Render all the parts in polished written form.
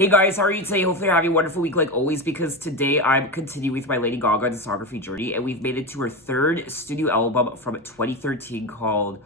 Hey guys, how are you today? Hopefully you're having a wonderful week like always, because today I'm continuing with my Lady Gaga discography journey, and we've made it to her third studio album from 2013 called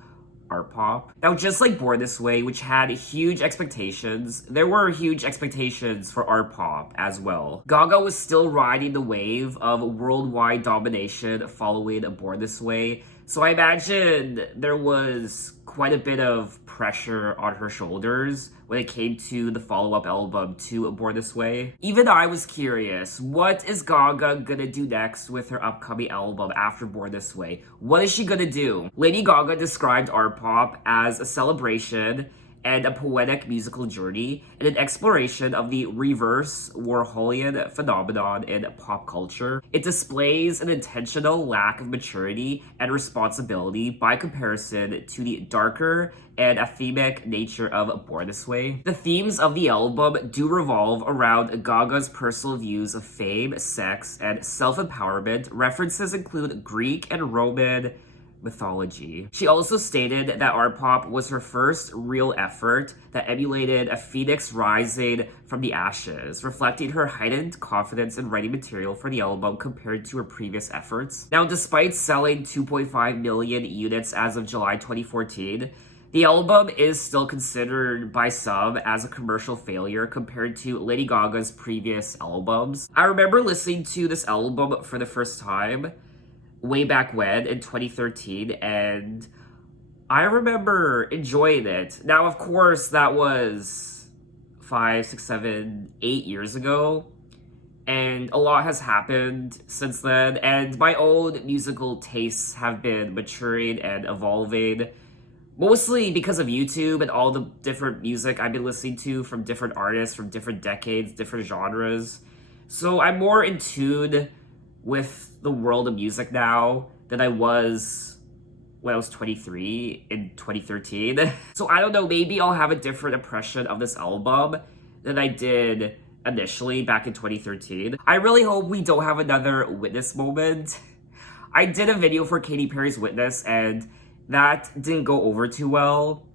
Artpop. Now, just like Born This Way, which had huge expectations, there were huge expectations for Artpop as well. Gaga was still riding the wave of worldwide domination following Born This Way, so I imagine there was quite a bit of pressure on her shoulders when it came to the follow-up album to Born This Way. Even I was curious, what is Gaga gonna do next with her upcoming album after Born This Way? What is she gonna do? Lady Gaga described Artpop as a celebration and a poetic musical journey, and an exploration of the reverse Warholian phenomenon in pop culture. It displays an intentional lack of maturity and responsibility by comparison to the darker and athemic nature of Born This Way. The themes of the album do revolve around Gaga's personal views of fame, sex, and self-empowerment. References include Greek and Roman mythology. She also stated that Artpop was her first real effort that emulated a phoenix rising from the ashes, reflecting her heightened confidence in writing material for the album compared to her previous efforts. Now, despite selling 2.5 million units as of July 2014, the album is still considered by some as a commercial failure compared to Lady Gaga's previous albums. I remember listening to this album for the first time way back when in 2013, and I remember enjoying it. Now, of course, that was 5, 6, 7, 8 years ago, and a lot has happened since then, and my own musical tastes have been maturing and evolving, mostly because of YouTube and all the different music I've been listening to from different artists, from different decades, different genres. So I'm more in tune with the world of music now than I was when I was 23 in 2013. So I don't know, maybe I'll have a different impression of this album than I did initially back in 2013. I really hope we don't have another Witness moment. I did a video for Katy Perry's Witness, and that didn't go over too well.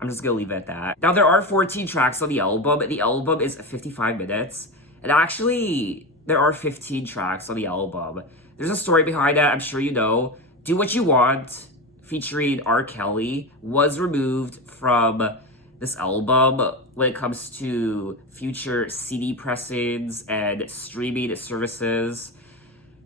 I'm just gonna leave it at that. Now, there are 14 tracks on the album. The album is 55 minutes. And actually, there are 15 tracks on the album. There's a story behind that, I'm sure you know. Do What You Want, featuring R. Kelly, was removed from this album when it comes to future CD pressings and streaming services.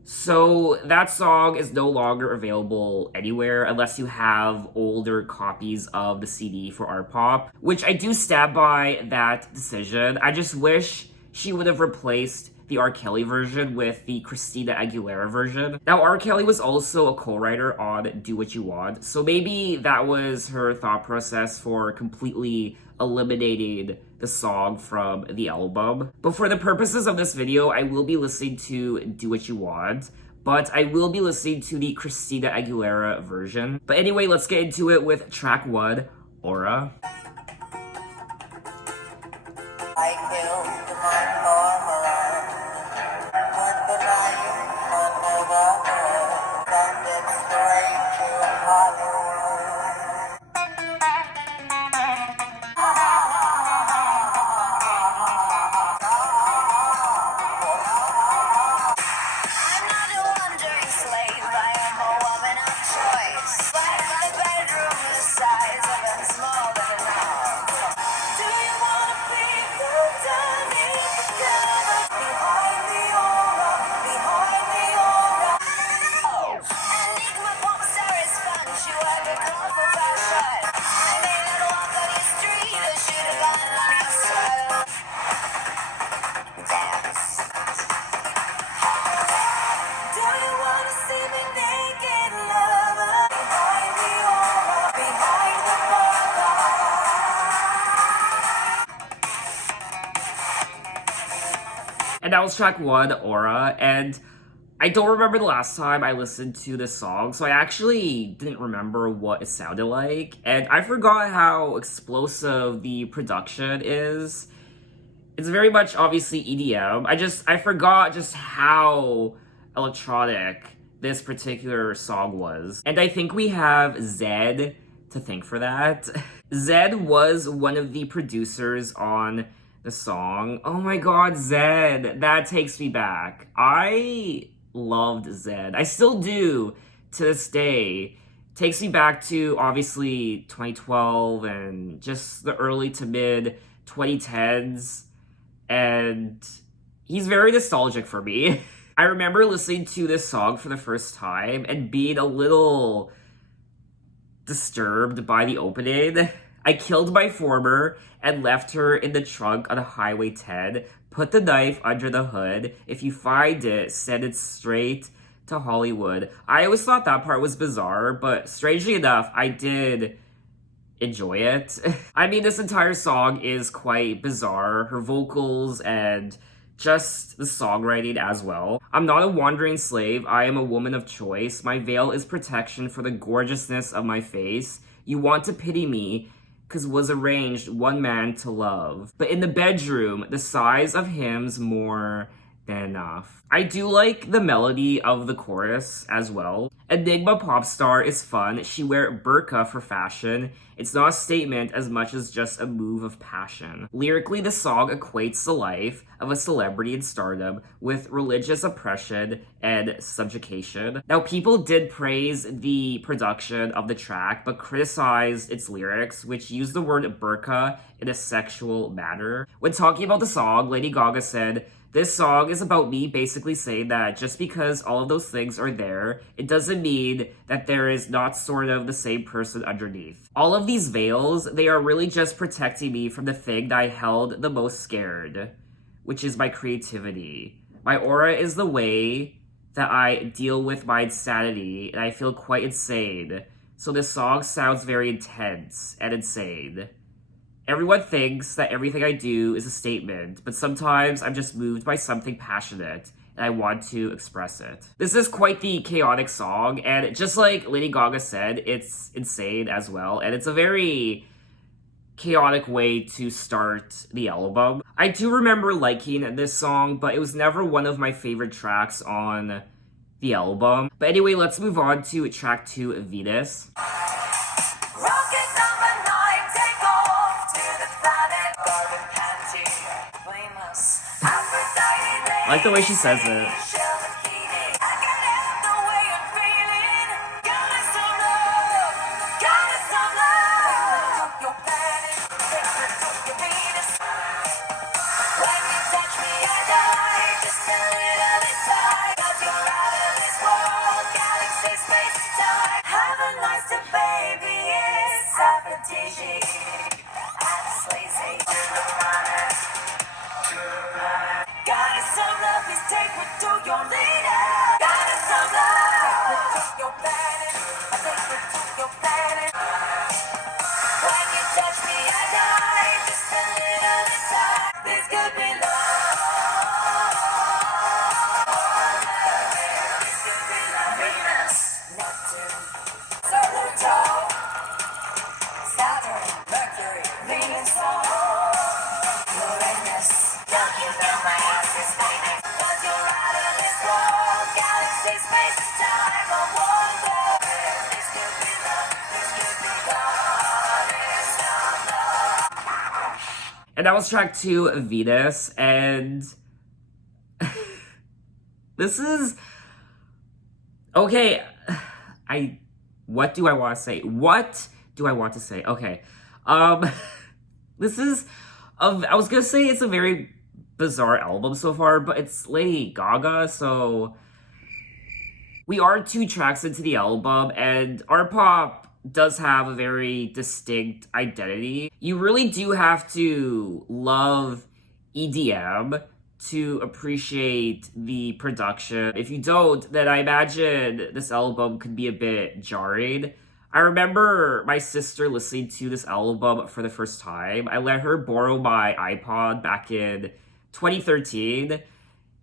So that song is no longer available anywhere unless you have older copies of the CD for Artpop, which I do stand by that decision. I just wish she would have replaced the R. Kelly version with the Christina Aguilera version. Now, R. Kelly was also a co-writer on Do What You Want, so maybe that was her thought process for completely eliminating the song from the album. But for the purposes of this video, I will be listening to Do What You Want, but I will be listening to the Christina Aguilera version. But anyway, let's get into it with track 1, Aura. I killed my mama. And that was track 1, Aura, and I don't remember the last time I listened to this song, so I actually didn't remember what it sounded like, and I forgot how explosive the production is. It's very much obviously EDM. I forgot just how electronic this particular song was. And I think we have Zed to thank for that. Zed was one of the producers on the song. Oh my god, Zed. That takes me back. I loved Zed. I still do to this day. Takes me back to obviously 2012 and just the early to mid 2010s. And he's very nostalgic for me. I remember listening to this song for the first time and being a little disturbed by the opening. I killed my former and left her in the trunk on Highway 10. Put the knife under the hood. If you find it, send it straight to Hollywood. I always thought that part was bizarre, but strangely enough, I did enjoy it. I mean, this entire song is quite bizarre. Her vocals and just the songwriting as well. I'm not a wandering slave. I am a woman of choice. My veil is protection for the gorgeousness of my face. You want to pity me, 'cause was arranged one man to love. But in the bedroom, the size of him's more than enough. I do like the melody of the chorus as well. Enigma pop star is fun. She wear burqa for fashion. It's not a statement as much as just a move of passion. Lyrically, the song equates the life of a celebrity in stardom with religious oppression and subjugation. Now, people did praise the production of the track, but criticized its lyrics, which used the word burqa in a sexual manner. When talking about the song, Lady Gaga said, "This song is about me basically saying that just because all of those things are there, it doesn't mean that there is not sort of the same person underneath. All of these veils, they are really just protecting me from the thing that I held the most scared, which is my creativity. My aura is the way that I deal with my insanity, and I feel quite insane. So this song sounds very intense and insane. Everyone thinks that everything I do is a statement, but sometimes I'm just moved by something passionate, and I want to express it." This is quite the chaotic song, and just like Lady Gaga said, it's insane as well, and it's a very chaotic way to start the album. I do remember liking this song, but it was never one of my favorite tracks on the album. But anyway, let's move on to track 2, Venus. Rocket number 9, take off to the planet. Garden panty, blameless. Aphrodite, I like the way she says it. shell bikini. I can have the way I'm feeling. Got me some love, got me some love. Took your planet, took your Venus. When you touch me, I die. Just a little inside. 'Cause you're out of this world, galaxy, space, and time. Have a nice day, baby. It's aphrodisiac and sleazy. To the planet. Got us some love, please take me to your leader. Got us some love, we took your planet. I think we took your planet. When you touch me, I die. Just a little inside. This could be love. This could be love. Venus, Neptune, Pluto, Saturn, Mercury, Venus, Uranus. Don't you know my ass is famous? 'Cause you're out of this world, galaxy, space, and time. I wonder if this could be love. This could be love. It's not love. And that was track 2, Venus, and this is okay. What do I want to say? What do I want to say? Okay, this is I was gonna say it's a very bizarre album so far, but it's Lady Gaga, so we are 2 tracks into the album, and Artpop does have a very distinct identity. You really do have to love EDM to appreciate the production. If you don't, then I imagine this album could be a bit jarring. I remember my sister listening to this album for the first time. I let her borrow my iPod back in 2013,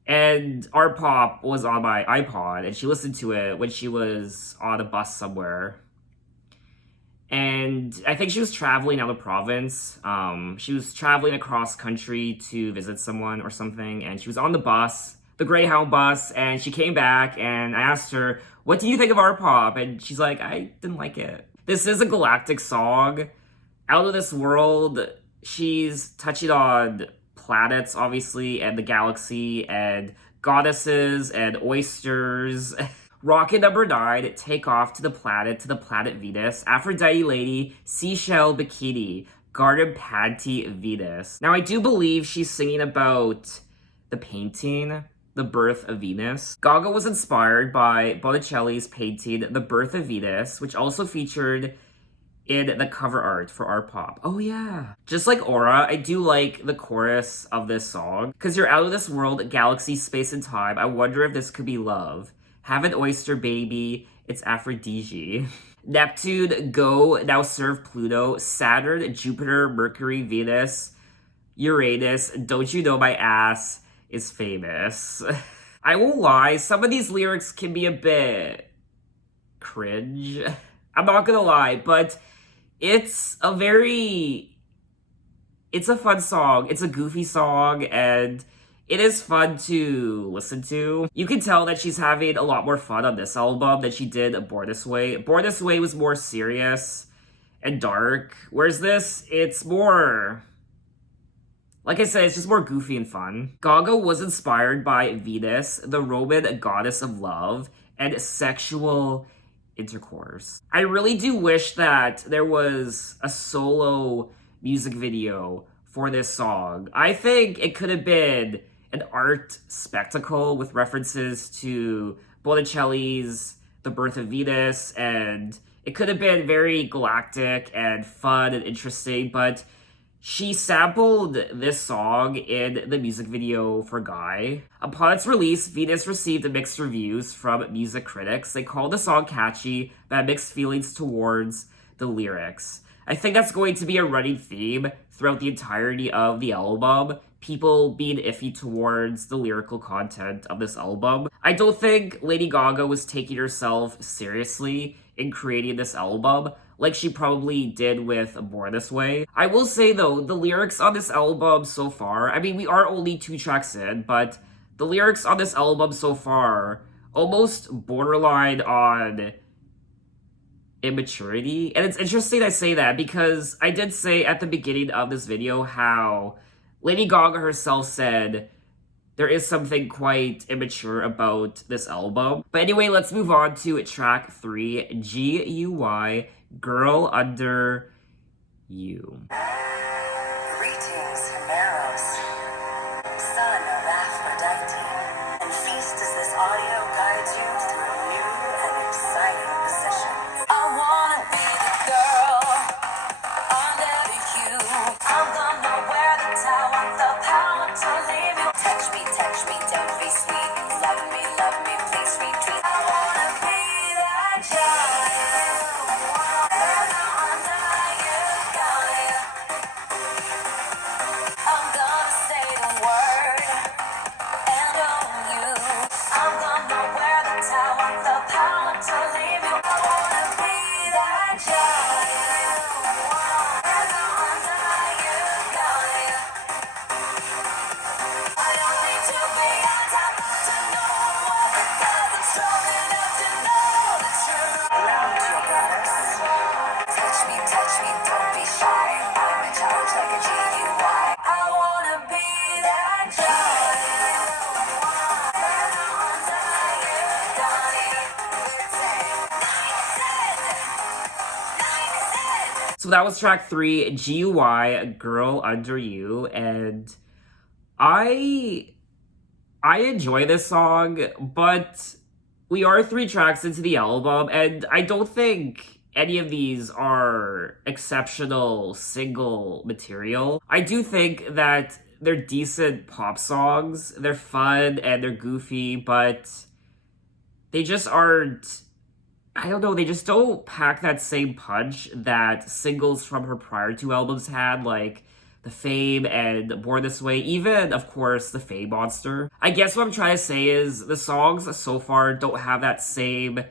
and Artpop was on my iPod, and she listened to it when she was on a bus somewhere. And I think she was traveling out of province. She was traveling across country to visit someone or something, and she was on the bus, the Greyhound bus, and she came back, and I asked her, "What do you think of Artpop?" And she's like, "I didn't like it." This is a galactic song. Out of this world. She's touching on planets, obviously, and the galaxy, and goddesses, and oysters. Rocket number 9, take off to the planet Venus. Aphrodite lady, seashell bikini, garden panty Venus. Now, I do believe she's singing about the painting, The Birth of Venus. Gaga was inspired by Botticelli's painting, The Birth of Venus, which also featured in the cover art for Artpop. Oh yeah. Just like Aura, I do like the chorus of this song. Cause you're out of this world, galaxy, space, and time. I wonder if this could be love. Have an oyster, baby. It's Aphrodite. Neptune, go, now serve Pluto. Saturn, Jupiter, Mercury, Venus, Uranus. Don't you know my ass is famous? I won't lie, some of these lyrics can be a bit cringe. I'm not gonna lie, but it's a fun song. It's a goofy song, and it is fun to listen to. You can tell that she's having a lot more fun on this album than she did Born This Way. Born This Way was more serious and dark, whereas this, it's more... Like I said, it's just more goofy and fun. Gaga was inspired by Venus, the Roman goddess of love, and sexual intercourse. I really do wish that there was a solo music video for this song. I think it could have been an art spectacle with references to Botticelli's The Birth of Venus, and it could have been very galactic and fun and interesting, but she sampled this song in the music video for Guy. Upon its release, Venus received mixed reviews from music critics. They called the song catchy, but had mixed feelings towards the lyrics. I think that's going to be a running theme throughout the entirety of the album. People being iffy towards the lyrical content of this album. I don't think Lady Gaga was taking herself seriously in creating this album, like she probably did with Born This Way. I will say though, the lyrics on this album so far, I mean, we are only 2 tracks in, but the lyrics on this album so far almost borderline on immaturity. And it's interesting I say that because I did say at the beginning of this video how Lady Gaga herself said there is something quite immature about this album. But anyway, let's move on to track 3, G.U.Y, Girl Under You. Greetings, Himeros, son of Aphrodite, and feast as this audio guides you through new and exciting positions. I wanna be the girl under you. I'm gonna wear the towel, the power to leave you. Touch me, don't be sweet. Love me, please retreat. I wanna be that child. I'm gonna say the word and own you. I'm gonna wear the towel, the power to leave you. I wanna be that child. And under you, God. I don't need to be on top to know what it does. I'm strong enough to know the truth. Round your brothers. Touch me, don't be shy. I'm in charge like a g.u.y. I wanna be that child. And under you, God. So that was track 3, G.U.Y, Girl Under You, and I enjoy this song, but we are 3 tracks into the album, and I don't think any of these are exceptional single material. I do think that they're decent pop songs, they're fun and they're goofy, but they just aren't, I don't know, they just don't pack that same punch that singles from her prior 2 albums had, like The Fame and Born This Way, even, of course, The Fame Monster. I guess what I'm trying to say is the songs so far don't have that same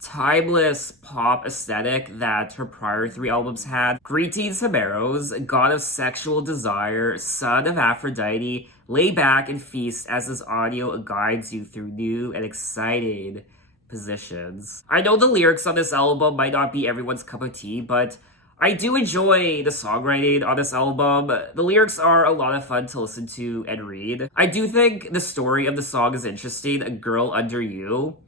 timeless pop aesthetic that her prior 3 albums had. Greetings, Himeros, god of sexual desire, son of Aphrodite, lay back and feast as this audio guides you through new and exciting positions. I know the lyrics on this album might not be everyone's cup of tea, but I do enjoy the songwriting on this album. The lyrics are a lot of fun to listen to and read. I do think the story of the song is interesting, A Girl Under You.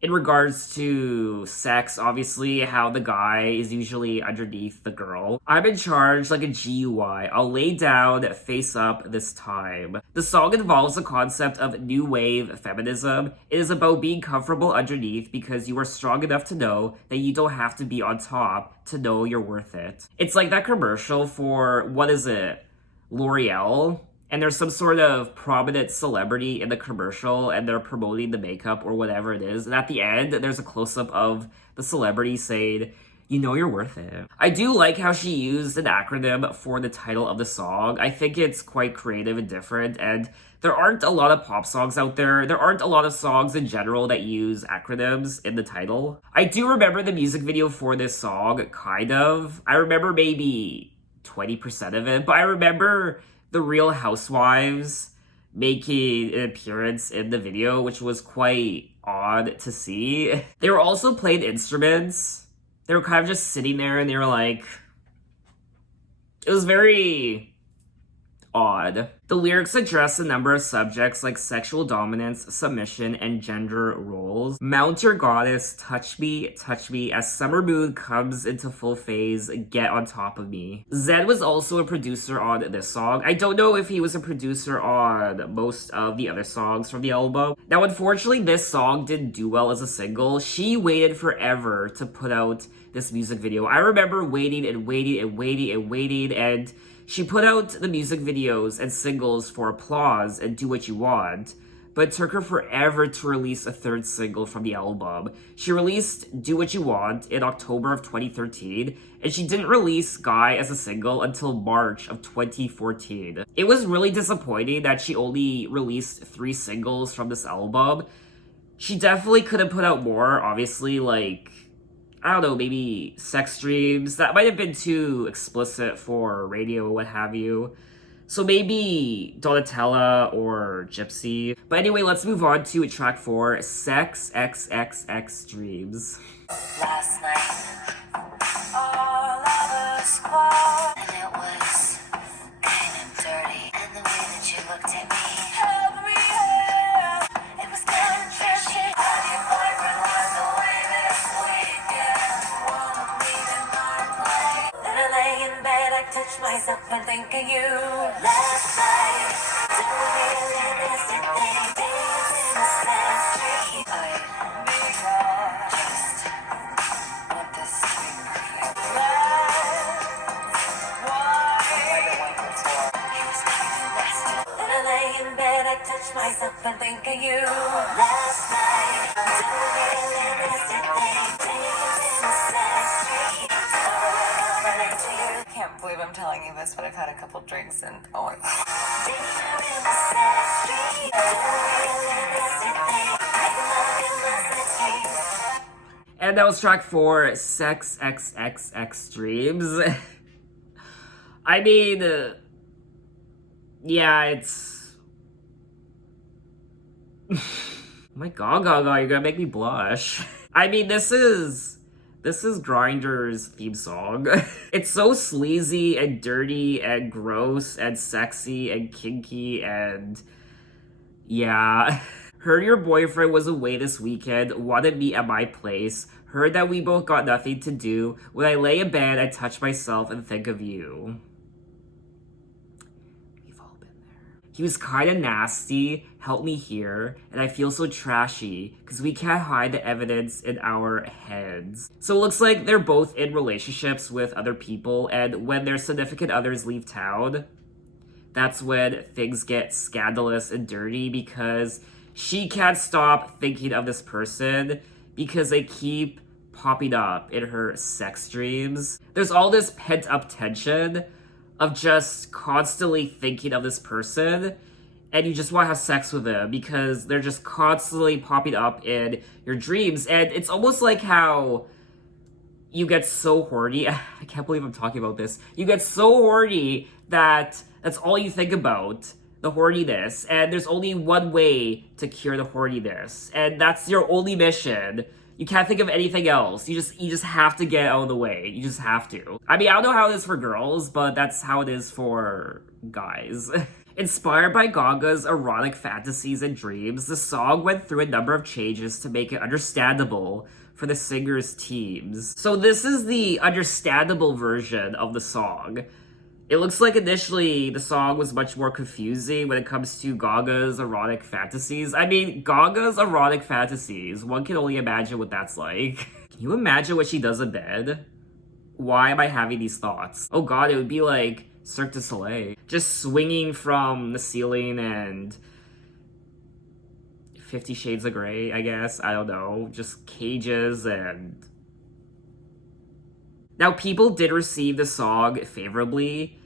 In regards to sex, obviously, how the guy is usually underneath the girl. I'm in charge like a g.u.y. I'll lay down, face up this time. The song involves the concept of new wave feminism. It is about being comfortable underneath because you are strong enough to know that you don't have to be on top to know you're worth it. It's like that commercial for, what is it? L'Oreal? And there's some sort of prominent celebrity in the commercial and they're promoting the makeup or whatever it is. And at the end, there's a close-up of the celebrity saying, you know you're worth it. I do like how she used an acronym for the title of the song. I think it's quite creative and different, and there aren't a lot of pop songs out there. There aren't a lot of songs in general that use acronyms in the title. I do remember the music video for this song, kind of. I remember maybe 20% of it, but I remember the Real Housewives making an appearance in the video, which was quite odd to see. They were also playing instruments. They were kind of just sitting there and they were like... It was very odd. The lyrics address a number of subjects like sexual dominance, submission, and gender roles. Mount your goddess, touch me, as summer moon comes into full phase, get on top of me. Zed was also a producer on this song. I don't know if he was a producer on most of the other songs from the album. Now, unfortunately, this song didn't do well as a single. She waited forever to put out this music video. I remember waiting and she put out the music videos and singles for Applause and Do What You Want, but it took her forever to release a third single from the album. She released Do What You Want in October of 2013, and she didn't release Guy as a single until March of 2014. It was really disappointing that she only released 3 singles from this album. She definitely could have put out more, obviously, like... I don't know, maybe sex dreams. That might have been too explicit for radio or what have you. So maybe Donatella or Gypsy. But anyway, let's move on to track 4, Sex XXX Dreams. Last night, all of us quarreled, and it was kind of dirty. And the way that you looked at me, every year, it was kind of trashy. How your boyfriend was away this weekend, wanna meet in my place. Then I lay in bed, I touch myself and think of you. Last night, doing an innocent thing, dancing the sex dream. Just want this to be perfect. Then I lay in bed, I touch myself and think of you. Last night, doing an innocent thing, dancing the sex dream. I'll run into you. I can't believe I'm telling you this, but I've had a couple drinks and oh my god. Dinner in the sex dream. Doing an innocent thing, make love in the sex dream. And that was track 4, Sex XXX Dreams. I mean, yeah, it's... Oh my god, Gaga, you're gonna make me blush. I mean, this is Grindr's theme song. It's so sleazy and dirty and gross and sexy and kinky and... yeah. Heard your boyfriend was away this weekend, wanted me at my place. Heard that we both got nothing to do. When I lay in bed, I touch myself and think of you. We've all been there. He was kinda nasty, help me here, and I feel so trashy, because we can't hide the evidence in our heads. So it looks like they're both in relationships with other people, and when their significant others leave town, that's when things get scandalous and dirty, because she can't stop thinking of this person because they keep popping up in her sex dreams. There's all this pent-up tension of just constantly thinking of this person, and you just want to have sex with them because they're just constantly popping up in your dreams. And it's almost like how you get so horny. I can't believe I'm talking about this. You get so horny that that's all you think about, the horniness. And there's only one way to cure the horniness. And that's your only mission, You can't think of anything else. You just have to get out of the way. You just have to. I mean, I don't know how it is for girls, but that's how it is for guys. Inspired by Gaga's erotic fantasies and dreams, the song went through a number of changes to make it understandable for the singer's teams. So this is the understandable version of the song. It looks like initially the song was much more confusing when it comes to Gaga's erotic fantasies. I mean, Gaga's erotic fantasies, one can only imagine what that's like. Can you imagine what she does in bed? Why am I having these thoughts? Oh god, it would be like Cirque du Soleil. Just swinging from the ceiling and 50 Shades of Grey, I guess. I don't know. Just cages and... Now, people did receive the song favorably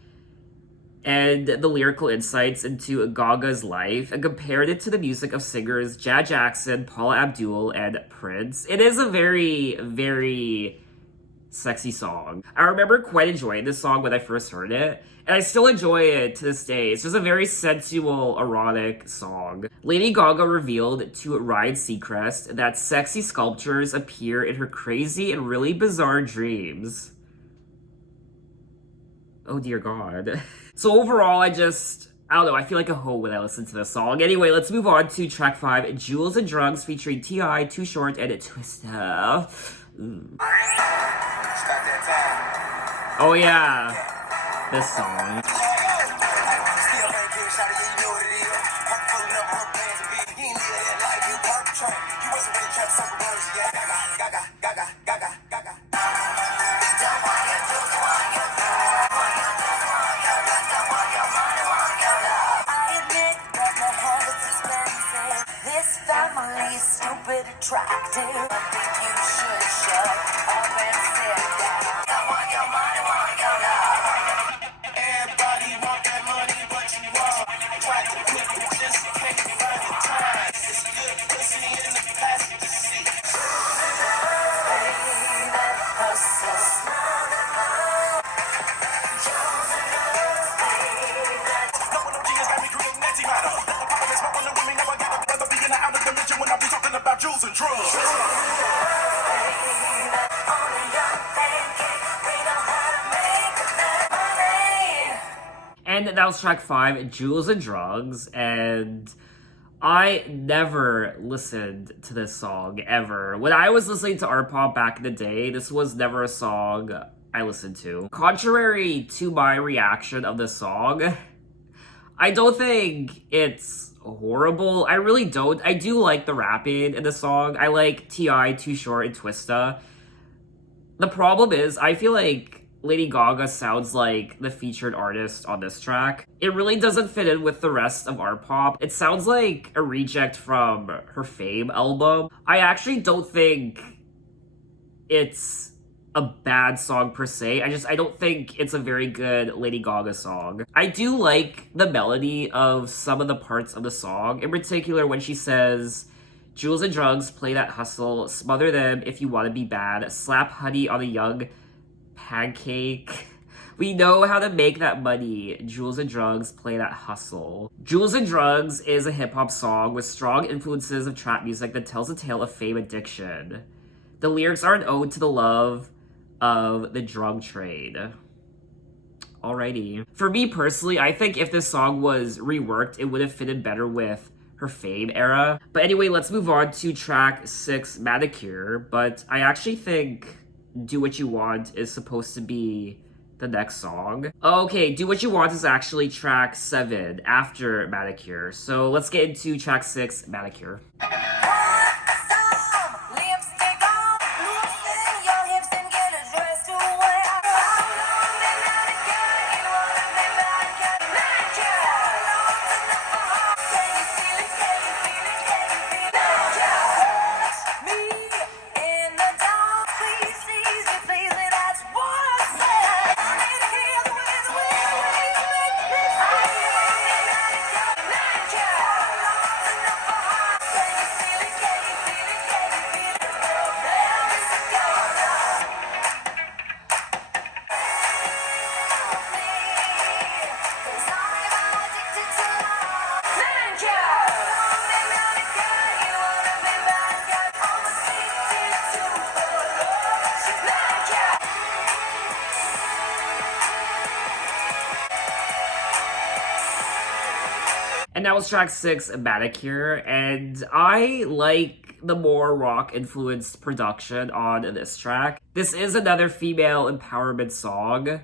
and the lyrical insights into Gaga's life and compared it to the music of singers Janet Jackson, Paula Abdul, and Prince. It is a very, very sexy song. I remember quite enjoying this song when I first heard it, and I still enjoy it to this day. It's just a very sensual, erotic song. Lady Gaga revealed to Ryan Seacrest that sexy sculptures appear in her crazy and really bizarre dreams. Oh dear god. So overall, I don't know, I feel like a hoe when I listen to this song. Anyway, let's move on to track 5, Jewels and Drugs, featuring T.I., Too Short, and Twista. Oh yeah, this song. Attractive, I think you should shut up and sit down. I want your money, want your love. Everybody want that money, but you want attractive people just can't find the time. It's good pussy in the passenger seat. Baby, hustle smile. Jones and Rose, baby. No one of got me creating antimatter. Never pop this smoke on the women, never get a brother being out of dimension when I be talking about jewels and drugs. And that was track 5, Jewels and Drugs, and I never listened to this song, ever. When I was listening to Artpop back in the day, this was never a song I listened to. Contrary to my reaction of this song, I don't think it's horrible. I really don't. I do like the rapping in the song. I like T.I., Too Short, and Twista. The problem is, I feel like Lady Gaga sounds like the featured artist on this track. It really doesn't fit in with the rest of Artpop. It sounds like a reject from her Fame album. I actually don't think it's a bad song per se. I don't think it's a very good Lady Gaga song. I do like the melody of some of the parts of the song, in particular when she says, "Jewels and drugs, play that hustle, smother them if you want to be bad, slap honey on a young pancake. We know how to make that money. Jewels and drugs, play that hustle." Jewels and Drugs is a hip-hop song with strong influences of trap music that tells a tale of fame addiction. The lyrics are an ode to the love of the drug trade. Alrighty. For me personally, I think if this song was reworked, it would have fitted better with her Fame era. But anyway, let's move on to track 6, Manicure. But I actually think Do What You Want is supposed to be the next song. Okay, Do What You Want is actually track 7 after Manicure. So let's get into track 6, Manicure. And that was track 6, Manicure, and I like the more rock-influenced production on this track. This is another female empowerment song.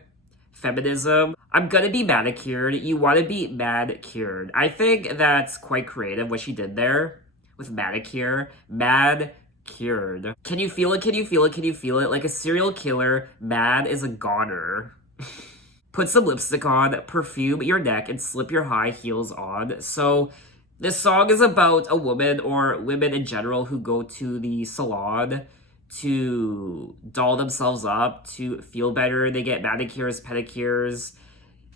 Feminism. I'm gonna be manicured. You wanna be mad-cured. I think that's quite creative what she did there with manicure. Mad-cured. Can you feel it? Can you feel it? Can you feel it? Like a serial killer, mad is a goner. Put some lipstick on, perfume your neck, and slip your high heels on. So, this song is about a woman or women in general who go to the salon to doll themselves up, to feel better. They get manicures, pedicures,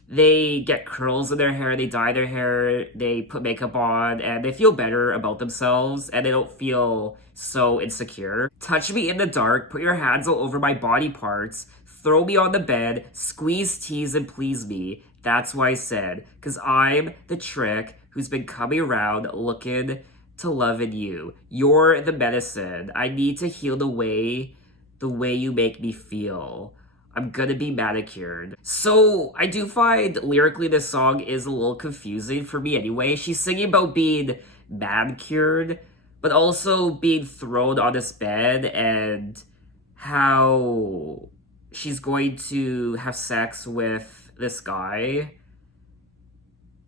they get curls in their hair, they dye their hair, they put makeup on, and they feel better about themselves, and they don't feel so insecure. Touch me in the dark, put your hands all over my body parts, throw me on the bed, squeeze, tease, and please me. That's why I said, because I'm the trick who's been coming around looking to love in you. You're the medicine. I need to heal the way you make me feel. I'm gonna be manicured. So, I do find lyrically this song is a little confusing for me anyway. She's singing about being manicured, but also being thrown on this bed and how she's going to have sex with this guy.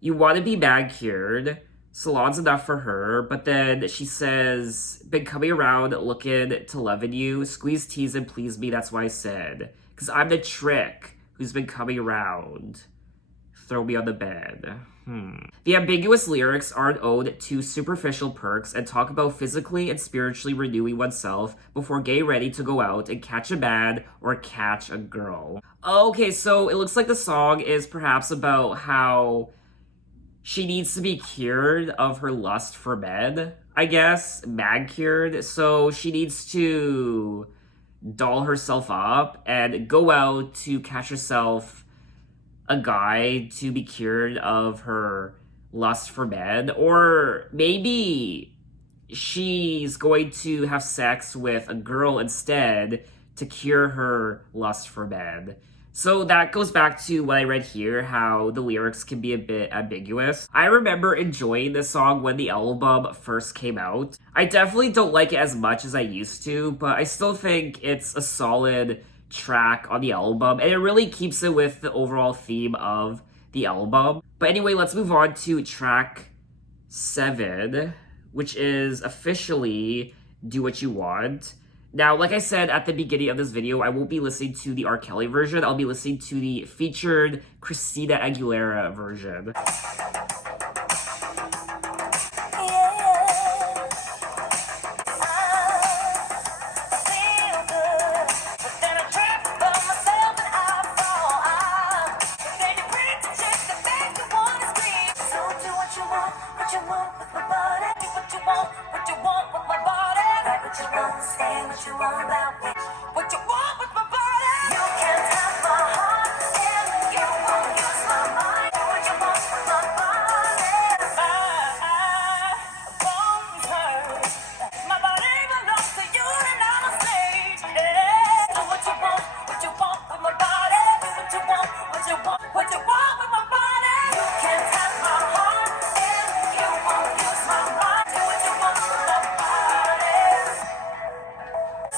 You want to be manicured. Salon's enough for her, but then she says, been coming around looking to love in you. Squeeze, tease, and please me, that's why I said. Because I'm the trick who's been coming around. Throw me on the bed. The ambiguous lyrics are an ode to superficial perks and talk about physically and spiritually renewing oneself before getting ready to go out and catch a man or catch a girl. Okay, so it looks like the song is perhaps about how she needs to be cured of her lust for men, I guess. Mag-cured. So she needs to doll herself up and go out to catch herself a guy to be cured of her lust for men. Or maybe she's going to have sex with a girl instead to cure her lust for men. So that goes back to what I read here, how the lyrics can be a bit ambiguous. I remember enjoying this song when the album first came out. I definitely don't like it as much as I used to, but I still think it's a solid track on the album, and it really keeps it with the overall theme of the album. But anyway, let's move on to track 7, which is officially Do What You Want. Now, like I said at the beginning of this video, I won't be listening to the R. Kelly version. I'll be listening to the featured Christina Aguilera version.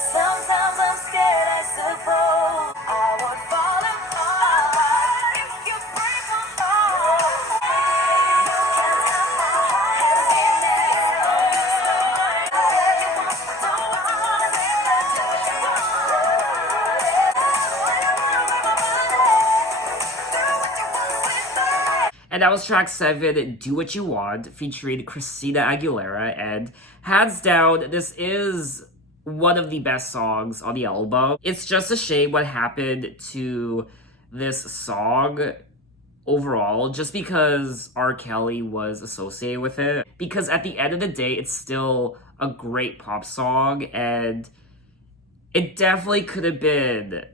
Sometimes I'm scared, I suppose I would fall apart if you break my heart. You can't stop my heart and give me And that was track 7, Do What You Want, featuring Christina Aguilera. And hands down, this is one of the best songs on the album. It's just a shame what happened to this song overall, just because R. Kelly was associated with it. Because at the end of the day, it's still a great pop song, and it definitely could have been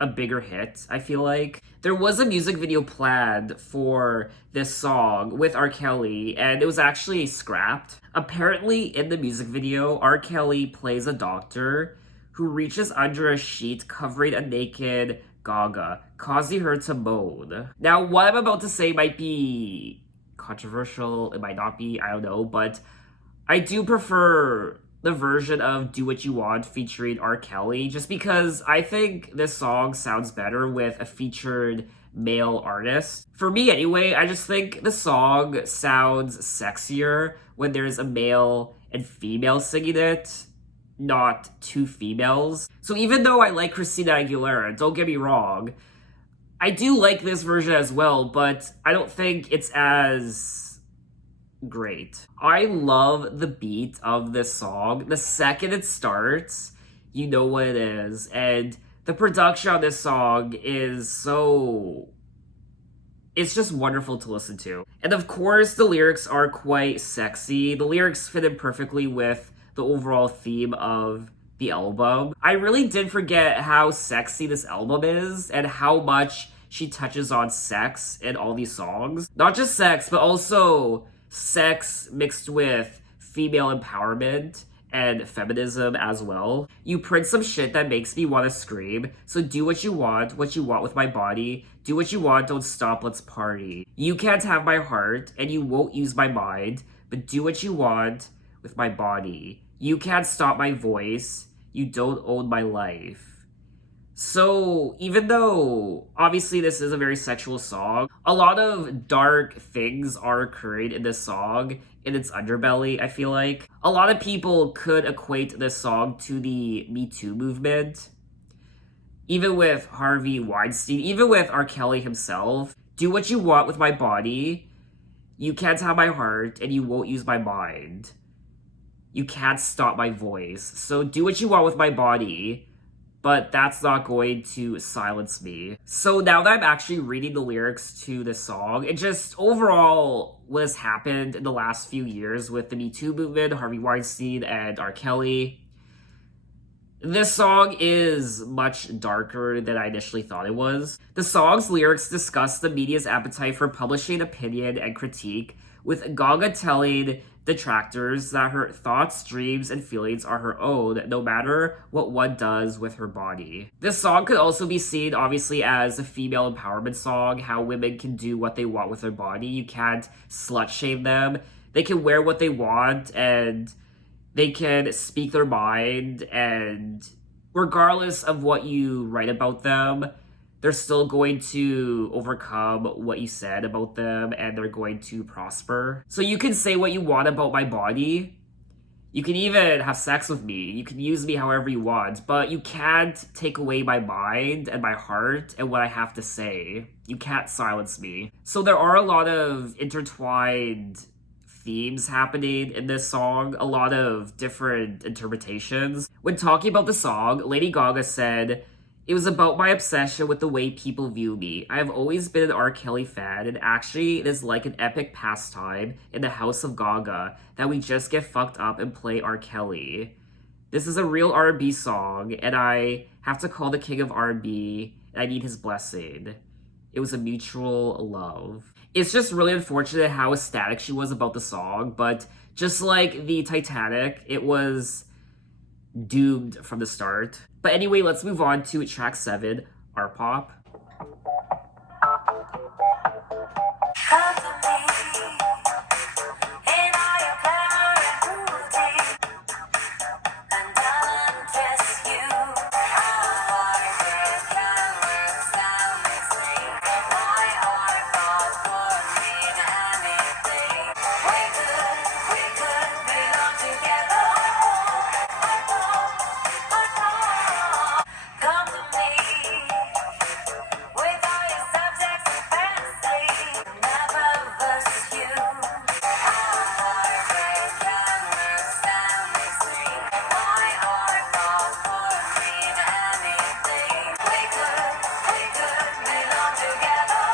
a bigger hit, I feel like. There was a music video planned for this song with R. Kelly, and it was actually scrapped. Apparently, in the music video, R. Kelly plays a doctor who reaches under a sheet covering a naked Gaga, causing her to moan. Now, what I'm about to say might be controversial, it might not be, I don't know, but I do prefer the version of Do What You Want featuring R. Kelly, just because I think this song sounds better with a featured male artist. For me anyway, I just think the song sounds sexier when there's a male and female singing it, not two females. So even though I like Christina Aguilera, don't get me wrong, I do like this version as well, but I don't think it's as great. I love the beat of this song. The second it starts, you know what it is. And the production on this song is so... it's just wonderful to listen to. And of course, the lyrics are quite sexy. The lyrics fit in perfectly with the overall theme of the album. I really did forget how sexy this album is and how much she touches on sex in all these songs. Not just sex, but also sex mixed with female empowerment and feminism as well. You print some shit that makes me want to scream. So do what you want with my body. Do what you want, don't stop, let's party. You can't have my heart, and you won't use my mind, but do what you want with my body. You can't stop my voice, you don't own my life. So, even though obviously this is a very sexual song, a lot of dark things are occurring in this song, in its underbelly, I feel like. A lot of people could equate this song to the Me Too movement. Even with Harvey Weinstein, even with R. Kelly himself. Do what you want with my body. You can't have my heart, and you won't use my mind. You can't stop my voice. So do what you want with my body, but that's not going to silence me. So now that I'm actually reading the lyrics to this song, it just overall what has happened in the last few years with the Me Too movement, Harvey Weinstein, and R. Kelly, this song is much darker than I initially thought it was. The song's lyrics discuss the media's appetite for publishing opinion and critique, with Gaga telling detractors that her thoughts, dreams, and feelings are her own, no matter what one does with her body. This song could also be seen, obviously, as a female empowerment song, how women can do what they want with their body. You can't slut-shame them. They can wear what they want, and they can speak their mind, and regardless of what you write about them, they're still going to overcome what you said about them, and they're going to prosper. So you can say what you want about my body. You can even have sex with me. You can use me however you want, but you can't take away my mind and my heart and what I have to say. You can't silence me. So there are a lot of intertwined themes happening in this song, a lot of different interpretations. When talking about the song, Lady Gaga said, "It was about my obsession with the way people view me. I have always been an R. Kelly fan, and actually it is like an epic pastime in the house of Gaga that we just get fucked up and play R. Kelly. This is a real R&B song, and I have to call the king of R&B, and I need his blessing. It was a mutual love." It's just really unfortunate how ecstatic she was about the song, but just like the Titanic, it was doomed from the start. But anyway, let's move on to track 7, Artpop. Come to me in all your power and cruelty, and I'll undress you. Our heart can withstand me, say, my heart thought would mean anything. We could belong together. Come to me with all your subjects and fantasy. Never verse you. Our heart can withstand me, say, my heart thought would mean anything. We could belong together.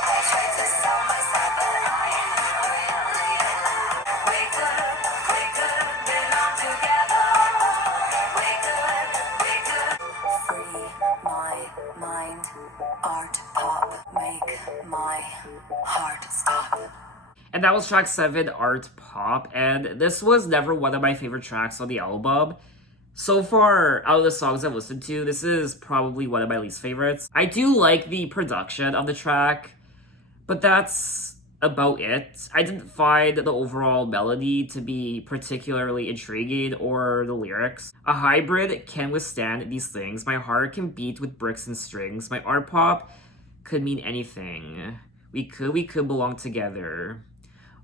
I tried to sell myself, but I am really alive. We could belong together. We could. Free my mind. Art pop. Make my heart stop. And that was track 7, Artpop, and this was never one of my favorite tracks on the album. So far, out of the songs I've listened to, this is probably one of my least favorites. I do like the production of the track, but that's about it. I didn't find the overall melody to be particularly intriguing or the lyrics. A hybrid can withstand these things. My heart can beat with bricks and strings. My art pop could mean anything. We could belong together.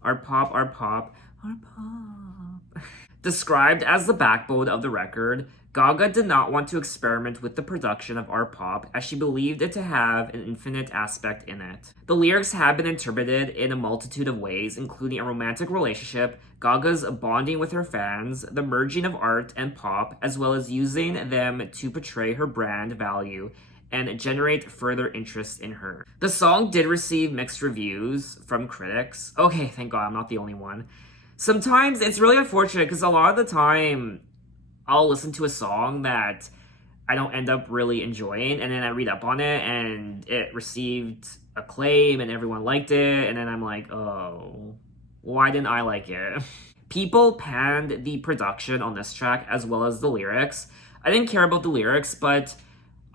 Art pop, art pop, art pop. Described as the backbone of the record, Gaga did not want to experiment with the production of Artpop as she believed it to have an infinite aspect in it. The lyrics have been interpreted in a multitude of ways, including a romantic relationship, Gaga's bonding with her fans, the merging of art and pop, as well as using them to portray her brand value and generate further interest in her. The song did receive mixed reviews from critics. Okay, thank God, I'm not the only one. Sometimes it's really unfortunate because a lot of the time I'll listen to a song that I don't end up really enjoying, and then I read up on it and it received acclaim and everyone liked it, and then I'm like, oh, why didn't I like it? People panned the production on this track as well as the lyrics. I didn't care about the lyrics, but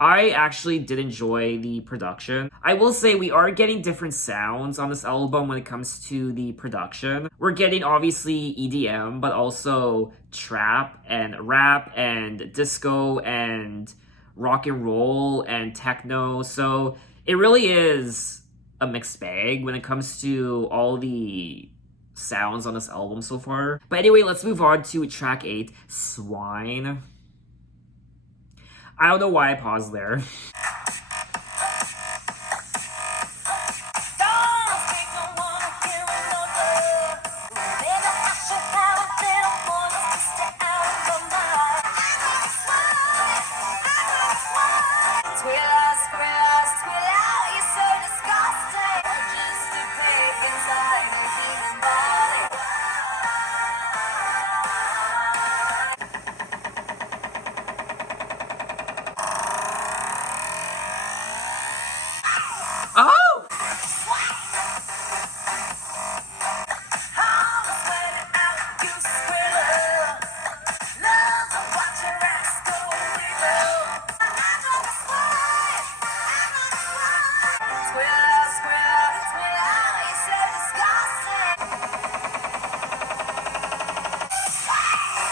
I actually did enjoy the production. I will say we are getting different sounds on this album when it comes to the production. We're getting obviously EDM, but also trap and rap and disco and rock and roll and techno. So it really is a mixed bag when it comes to all the sounds on this album so far. But anyway, let's move on to track 8, Swine. I don't know why I paused there. Oh!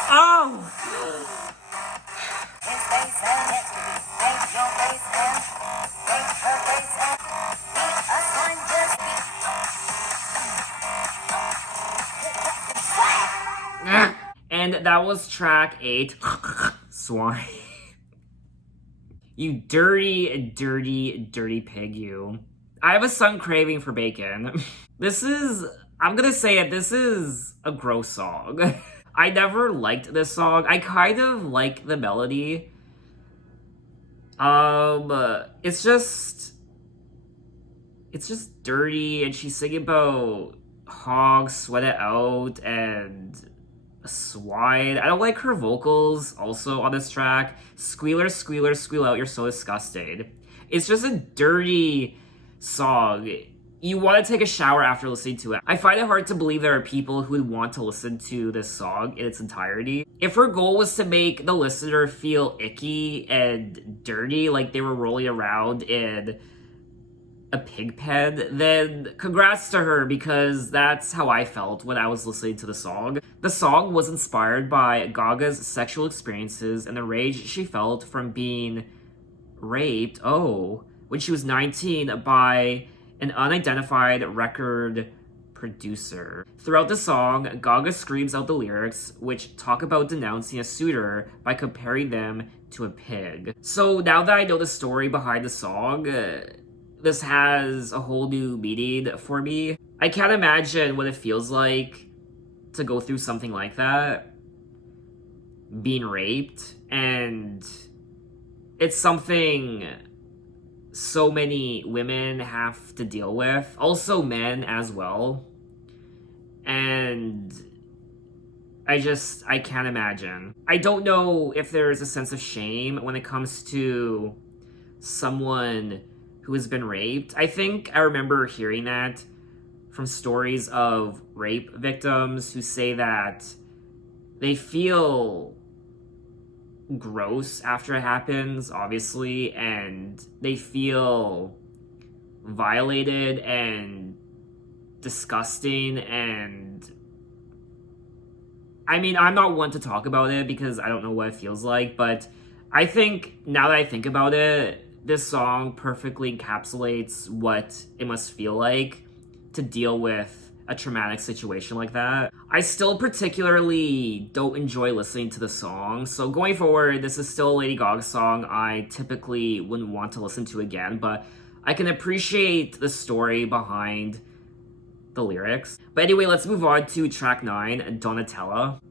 Oh! And that was track 8, Swine. You dirty, dirty, dirty pig, you. I have a sudden craving for bacon. I'm gonna say it, this is a gross song. I never liked this song. I kind of like the melody. It's just dirty, and she's singing about hogs, sweat it out, and a swine. I don't like her vocals also on this track. Squealer, squealer, squeal out, you're so disgusted. It's just a dirty song. You want to take a shower after listening to it. I find it hard to believe there are people who would want to listen to this song in its entirety. If her goal was to make the listener feel icky and dirty, like they were rolling around in a pig pen, then congrats to her, because that's how I felt when I was listening to the song. The song was inspired by Gaga's sexual experiences and the rage she felt from being raped, when she was 19 by an unidentified record producer. Throughout the song, Gaga screams out the lyrics, which talk about denouncing a suitor by comparing them to a pig. So now that I know the story behind the song, this has a whole new meaning for me. I can't imagine what it feels like to go through something like that, being raped, and it's something so many women have to deal with, also men as well, and I can't imagine. I don't know if there's a sense of shame when it comes to someone who has been raped. I think I remember hearing that from stories of rape victims who say that they feel gross after it happens, obviously, and they feel violated and disgusting. And I mean, I'm not one to talk about it because I don't know what it feels like, but I think now that I think about it, this song perfectly encapsulates what it must feel like to deal with a traumatic situation like that. I still particularly don't enjoy listening to the song, so going forward, this is still a Lady Gaga song I typically wouldn't want to listen to again, but I can appreciate the story behind the lyrics. But anyway, let's move on to track 9, Donatella.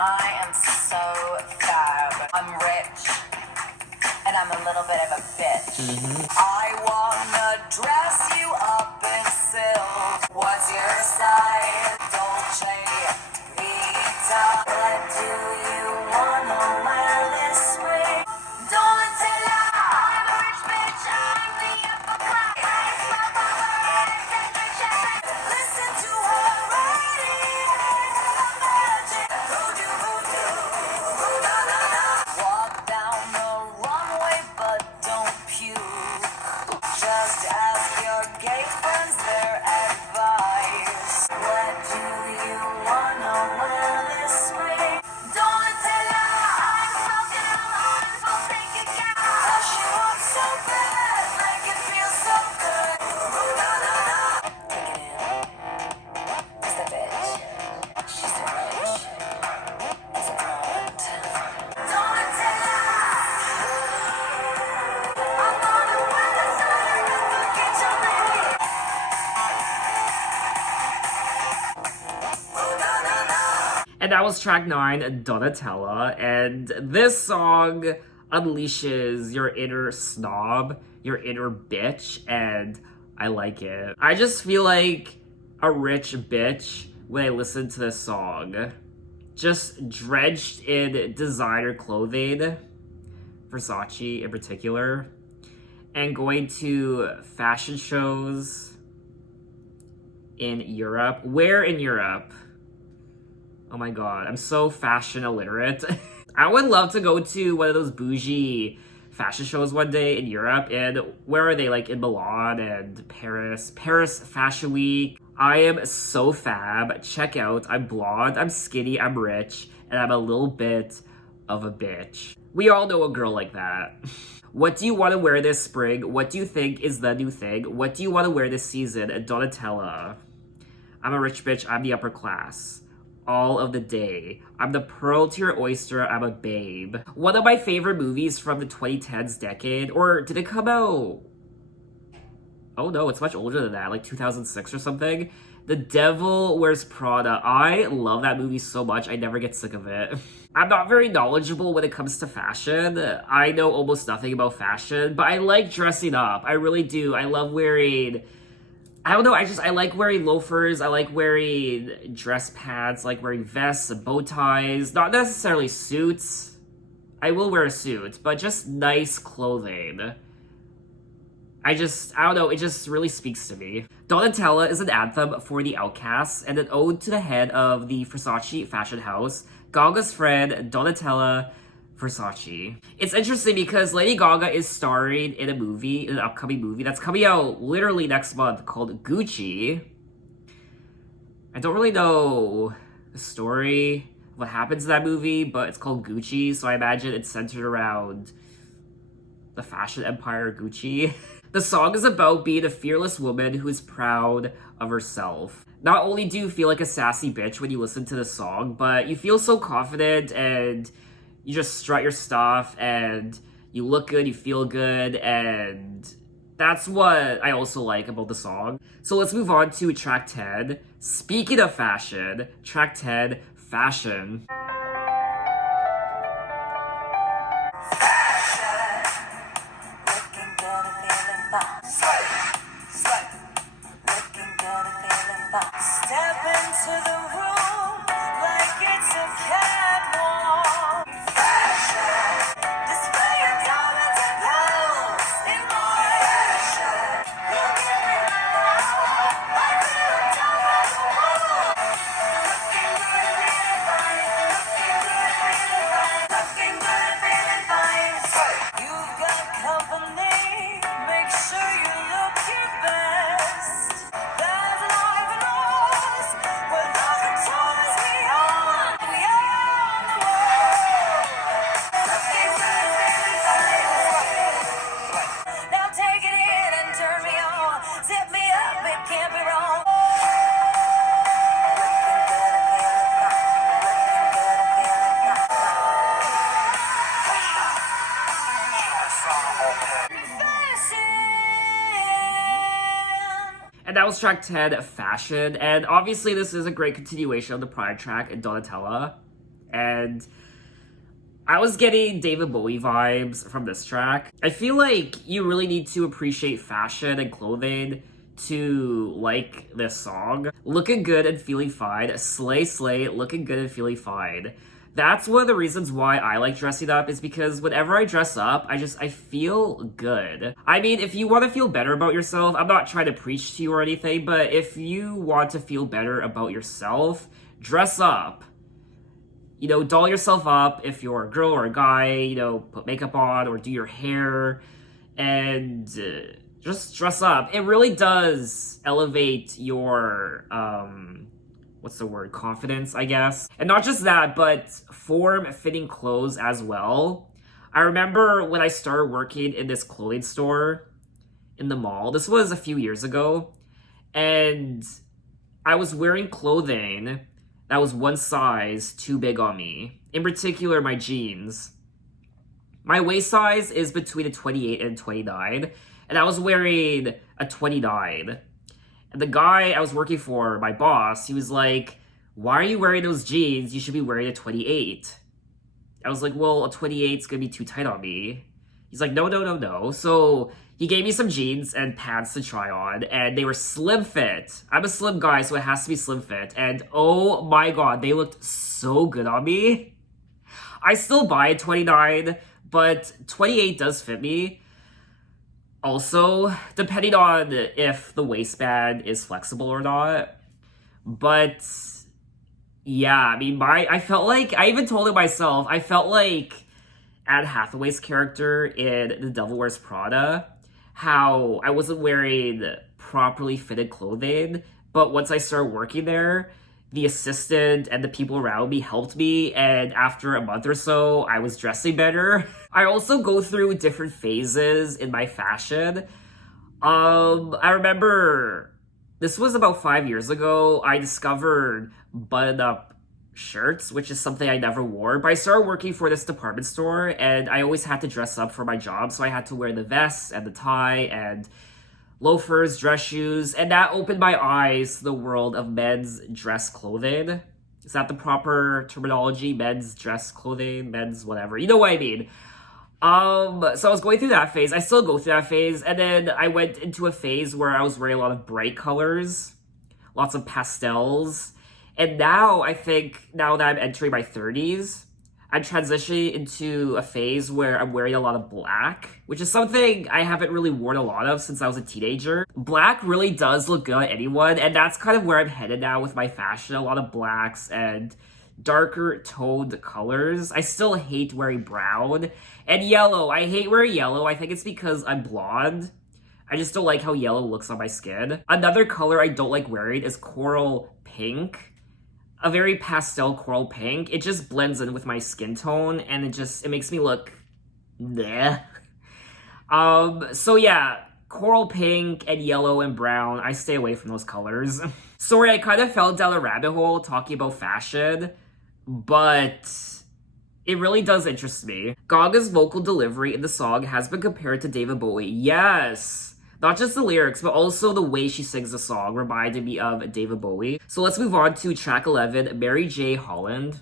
I am so fab. I'm rich. And I'm a little bit of a bitch. I wanna dress you up in silk. What's your style? Dolce Vita. What do you wanna wear this week? Donatella. I'm a rich bitch. I'm the upper class. Listen to her radiate magic. Voodoo, voodoo, voodoo. Walk down the runway, but don't puke. Just ask your gay friends their advice. What do you wanna wear this week? Donatella, I'm smoking alone, so think again. How she walks so bad, like it feels so good. Take it in. It's the bitch. She's so rich. It's a blonde. Donatella. I'm gonna wear the time and forget your name. And that was track 9, Donatella. And this song unleashes your inner snob, your inner bitch, and I like it. I just feel like a rich bitch when I listen to this song. Just drenched in designer clothing, Versace in particular, and going to fashion shows in Europe. Where in Europe? Oh my god, I'm so fashion illiterate. I would love to go to one of those bougie fashion shows one day in Europe. And where are they? Like in Milan and Paris. Paris Fashion Week. I am so fab. Check out. I'm blonde, I'm skinny, I'm rich, and I'm a little bit of a bitch. We all know a girl like that. What do you want to wear this spring? What do you think is the new thing? What do you want to wear this season? Donatella. I'm a rich bitch, I'm the upper class. All of the day. I'm the pearl to your oyster, I'm a babe. One of my favorite movies from the 2010s decade, or did it come out? Oh no, it's much older than that, like 2006 or something. The Devil Wears Prada. I love that movie so much, I never get sick of it. I'm not very knowledgeable when it comes to fashion. I know almost nothing about fashion, but I like dressing up. I really do. I love wearing... I don't know, I like wearing loafers, I like wearing dress pants, I like wearing vests and bow ties, not necessarily suits. I will wear a suit, but just nice clothing. I don't know, it just really speaks to me. Donatella is an anthem for the outcasts and an ode to the head of the Versace fashion house, Gaga's friend, Donatella Versace. It's interesting because Lady Gaga is starring in an upcoming movie that's coming out literally next month called Gucci. I don't really know the story, what happens in that movie, but it's called Gucci, so I imagine it's centered around the fashion empire Gucci. The song is about being a fearless woman who is proud of herself. Not only do you feel like a sassy bitch when you listen to the song, but you feel so confident and you just strut your stuff and you look good, you feel good, and that's what I also like about the song. So let's move on to track 10. Speaking of fashion, track 10, Fashion. Looking good and feeling fine. Swipe. Looking good and feeling fine. Step into the room like it's a catwalk. Display your diamonds and pearls in my fashion. You're giving out like little top of the world. Looking good and feeling fine. Looking good And that was track 10, Fashion. And obviously this is a great continuation of the prior track, Donatella. And I was getting David Bowie vibes from this track. I feel like you really need to appreciate fashion and clothing to like this song. Looking good and feeling fine. Slay, slay, looking good and feeling fine. That's one of the reasons why I like dressing up, is because whenever I dress up, I feel good. I mean, if you want to feel better about yourself, I'm not trying to preach to you or anything, but if you want to feel better about yourself, dress up. You know, doll yourself up if you're a girl or a guy, you know, put makeup on or do your hair and just dress up. It really does elevate your, what's the word, confidence, I guess. And not just that, but form-fitting clothes as well. I remember when I started working in this clothing store in the mall, this was a few years ago, and I was wearing clothing that was one size too big on me. In particular, my jeans. My waist size is between a 28 and a 29, and I was wearing a 29. And the guy I was working for, my boss, he was like, "Why are you wearing those jeans? You should be wearing a 28. I was like, "Well, a 28's gonna be too tight on me." He's like, "No, no, no, no." So he gave me some jeans and pants to try on, and they were slim fit. I'm a slim guy, so it has to be slim fit. And oh my god, they looked so good on me. I still buy a 29, but 28 does fit me. Also, depending on if the waistband is flexible or not. But yeah, I mean, I felt like, I even told it myself, I felt like Anne Hathaway's character in The Devil Wears Prada, how I wasn't wearing properly fitted clothing, but once I started working there, the assistant and the people around me helped me, and after a month or so, I was dressing better. I also go through different phases in my fashion. I remember this was about 5 years ago. I discovered button-up shirts, which is something I never wore. But I started working for this department store, and I always had to dress up for my job, so I had to wear the vest and the tie and loafers, dress shoes, and that opened my eyes to the world of men's dress clothing. Is that the proper terminology? Men's dress clothing, men's whatever. You know what I mean. So I was going through that phase. I still go through that phase, and then I went into a phase where I was wearing a lot of bright colors, lots of pastels, and now I think, now that I'm entering my 30s, I'm transitioning into a phase where I'm wearing a lot of black, which is something I haven't really worn a lot of since I was a teenager. Black really does look good on anyone, and that's kind of where I'm headed now with my fashion. A lot of blacks and darker toned colors. I still hate wearing brown. And yellow. I hate wearing yellow. I think it's because I'm blonde. I just don't like how yellow looks on my skin. Another color I don't like wearing is coral pink. A very pastel coral pink. It just blends in with my skin tone, and it makes me look bleh. So yeah, coral pink and yellow and brown, I stay away from those colors. Sorry, I kind of fell down a rabbit hole talking about fashion, but it really does interest me. Gaga's vocal delivery in the song has been compared to David Bowie. Yes! Not just the lyrics, but also the way she sings the song reminded me of David Bowie. So let's move on to track 11, Mary J. Holland.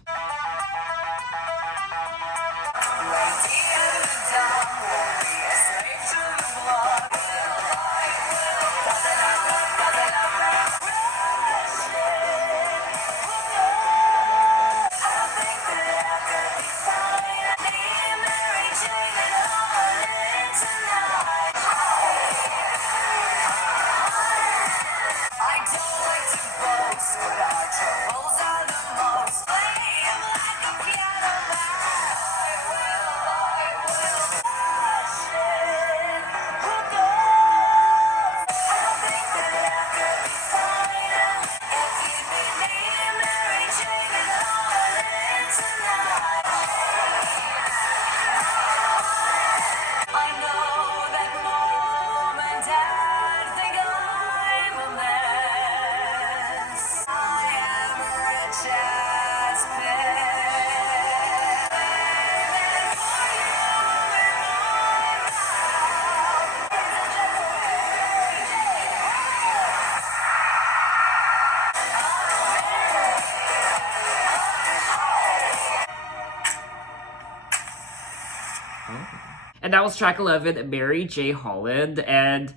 And that was track 11, Mary J. Holland, and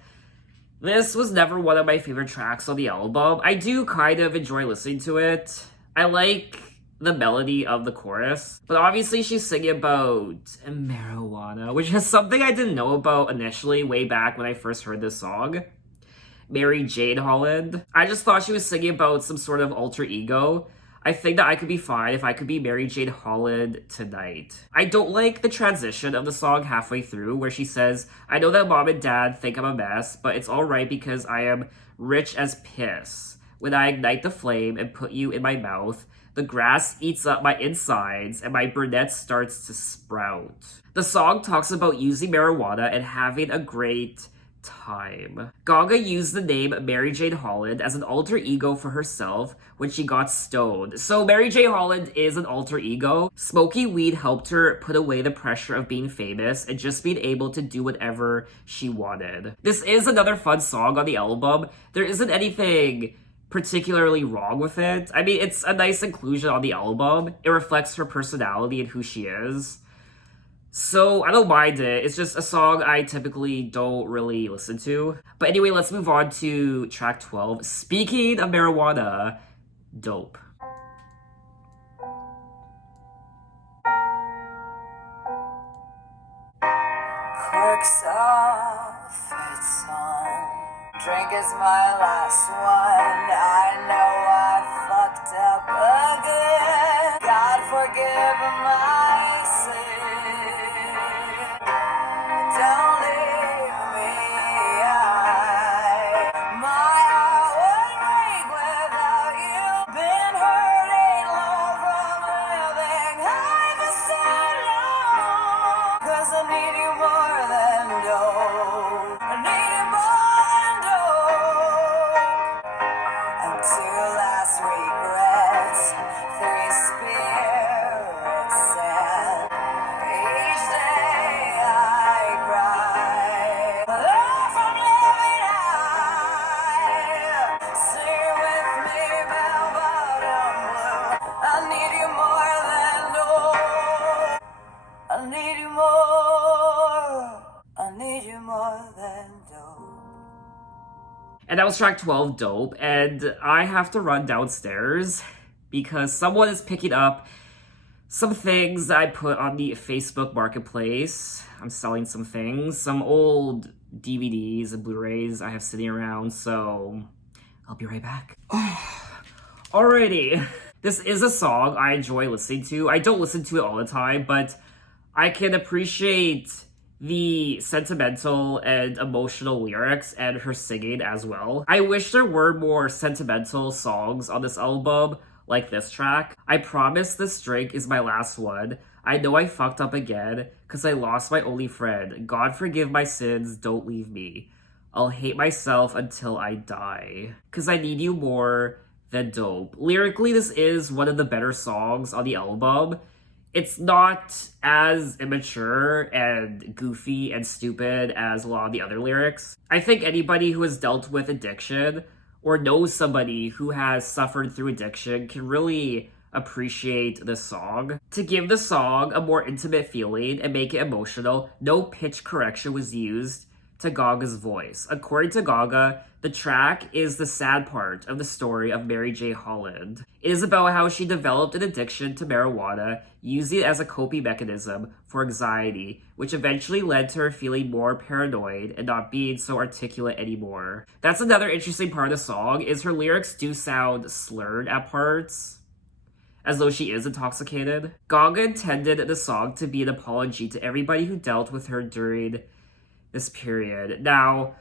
this was never one of my favorite tracks on the album. I do kind of enjoy listening to it. I like the melody of the chorus, but obviously she's singing about marijuana, which is something I didn't know about initially way back when I first heard this song. Mary Jane Holland. I just thought she was singing about some sort of alter ego. I think that I could be fine if I could be Mary Jane Holland tonight. I don't like the transition of the song halfway through where she says, I know that mom and dad think I'm a mess, but it's alright because I am rich as piss. When I ignite the flame and put you in my mouth, the grass eats up my insides and my brunette starts to sprout. The song talks about using marijuana and having a great time. Gaga used the name Mary Jane Holland as an alter ego for herself when she got stoned. So Mary J. Holland is an alter ego. Smoking weed helped her put away the pressure of being famous and just being able to do whatever she wanted. This is another fun song on the album. There isn't anything particularly wrong with it. I mean, it's a nice inclusion on the album. It reflects her personality and who she is. So, I don't mind it. It's just a song I typically don't really listen to. But anyway, let's move on to track 12. Speaking of marijuana, Dope. Corks off, it's on. Drink is my last one. I know I fucked up again. God forgive my sin. Don't leave me. My heart would break without you. Been hurting low from living high for so long. 'Cause I need you more than dope. I need you more than dope. And 2 last regrets, 3 spirits, and each day I cry. Love from living high. Sing with me, bell bottom blue. I need you more than dope. I need you more. I need you more than dope. And that was track 12, Dope. And I have to run downstairs because someone is picking up some things that I put on the Facebook Marketplace. I'm selling some things, some old DVDs and Blu-rays I have sitting around, so I'll be right back. Alrighty. This is a song I enjoy listening to. I don't listen to it all the time, but I can appreciate the sentimental and emotional lyrics and her singing as well. I wish there were more sentimental songs on this album, like this track. I promise this drink is my last one. I know I fucked up again, cause I lost my only friend. God forgive my sins, don't leave me. I'll hate myself until I die. Cause I need you more than dope. Lyrically, this is one of the better songs on the album. It's not as immature and goofy and stupid as a lot of the other lyrics. I think anybody who has dealt with addiction or knows somebody who has suffered through addiction can really appreciate this song. To give the song a more intimate feeling and make it emotional, no pitch correction was used to Gaga's voice. According to Gaga, the track is the sad part of the story of Mary J. Holland. It is about how she developed an addiction to marijuana, using it as a coping mechanism for anxiety, which eventually led to her feeling more paranoid and not being so articulate anymore. That's another interesting part of the song, is her lyrics do sound slurred at parts, as though she is intoxicated. Gaga intended the song to be an apology to everybody who dealt with her during this period. Now,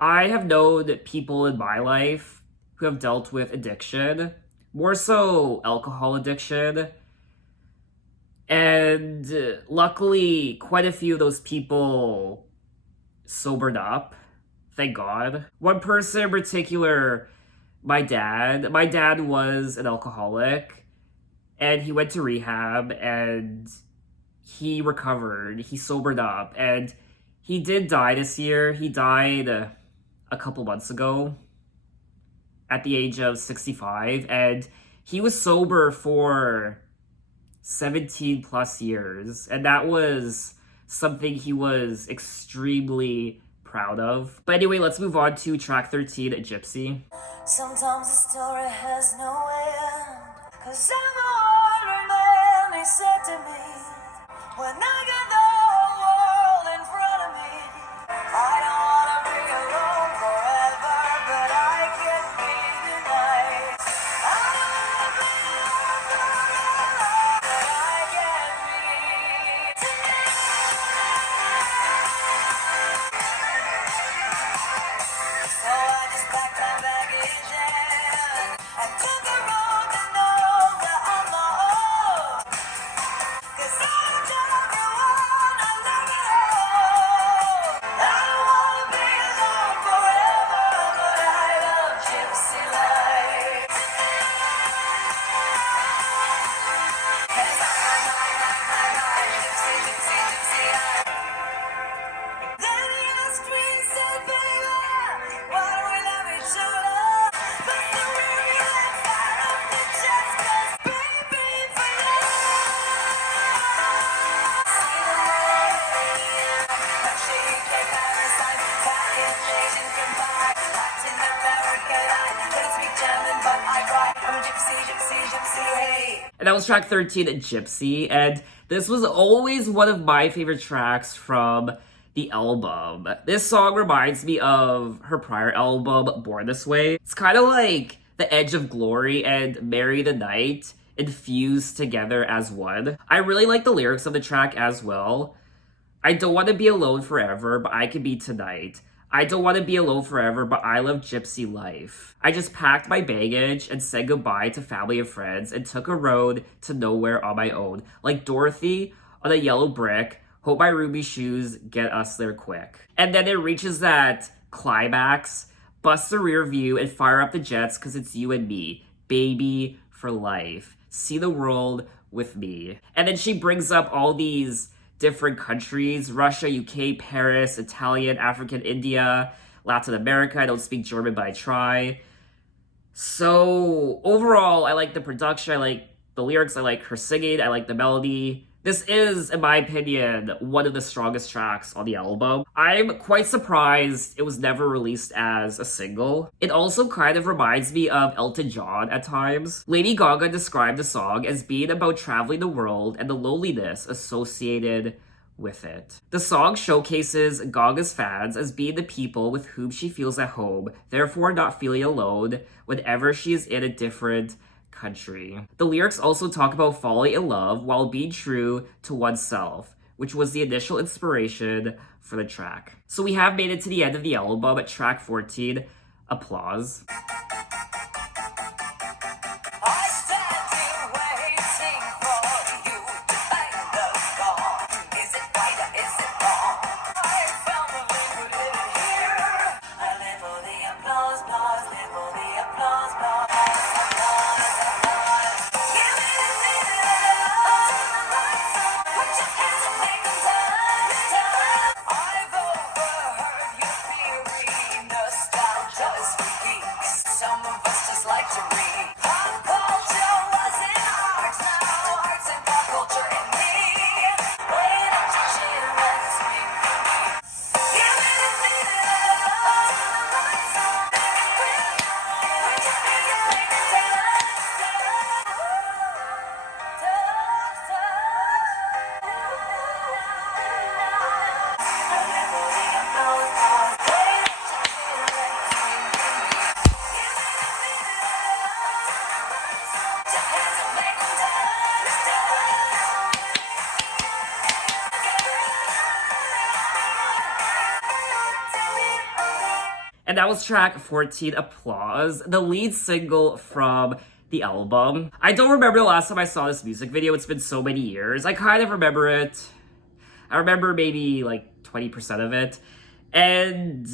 I have known people in my life who have dealt with addiction, more so alcohol addiction, and luckily quite a few of those people sobered up, thank God. One person in particular, my dad was an alcoholic, and he went to rehab, and he recovered, he sobered up, and he did die this year. He died a couple months ago at the age of 65, and he was sober for 17 plus years, and that was something he was extremely proud of. But anyway, let's move on to track 13, Gypsy. Sometimes the story has no end. Cause I'm a wandering man, he said to me. When I got the whole world in front of me. I don't wanna be alone forever, but I can be tonight. I don't wanna be alone forever, but I can be tonight. So I just packed my baggage and took the road that knows that I'm the old. Cause I tell everyone I love you all. I don't wanna be alone forever, but I love gypsy life. Cause I gypsy, gypsy, gypsy, then in the street said, baby, why don't we love each other? But the really left out of the chest, cause baby, for love. See the way, she came Palestine, Italian, Asian, combined, Latin American, I can't speak German, but I cry. I'm a gypsy, gypsy, gypsy, hey. And that was track 13, Gypsy. And this was always one of my favorite tracks from the album. This song reminds me of her prior album, Born This Way. It's kind of like The Edge of Glory and Marry the Night infused together as one. I really like the lyrics of the track as well. I don't want to be alone forever, but I can be tonight. I don't want to be alone forever, but I love gypsy life. I just packed my baggage and said goodbye to family and friends and took a road to nowhere on my own. Like Dorothy on a yellow brick, hope my ruby shoes get us there quick. And then it reaches that climax, bust the rear view and fire up the jets cause it's you and me. Baby for life. See the world with me. And then she brings up all these different countries, Russia, UK, Paris, Italian, African, India, Latin America. I don't speak German, but I try. So overall, I like the production, I like the lyrics, I like her singing, I like the melody. This is, in my opinion, one of the strongest tracks on the album. I'm quite surprised it was never released as a single. It also kind of reminds me of Elton John at times. Lady Gaga described the song as being about traveling the world and the loneliness associated with it. The song showcases Gaga's fans as being the people with whom she feels at home, therefore not feeling alone whenever she is in a different country. The lyrics also talk about falling in love while being true to oneself, which was the initial inspiration for the track. So we have made it to the end of the album at track 14, Applause. I stand here waiting for you to find the song. Is it right or is it wrong? I found the way to live here. I live for the applause, applause, live for the applause, applause. Give me the put your hands up, make them turn. I've overheard you fearing nostalgia is for geeks. Some of us just like to read. Pop culture wasn't art, now art's and pop culture and me. Why don't you chill and speak for me? Give me the And that was track 14, Applause, the lead single from the album. I don't remember the last time I saw this music video. It's been so many years. I kind of remember it. I remember maybe like 20% of it. And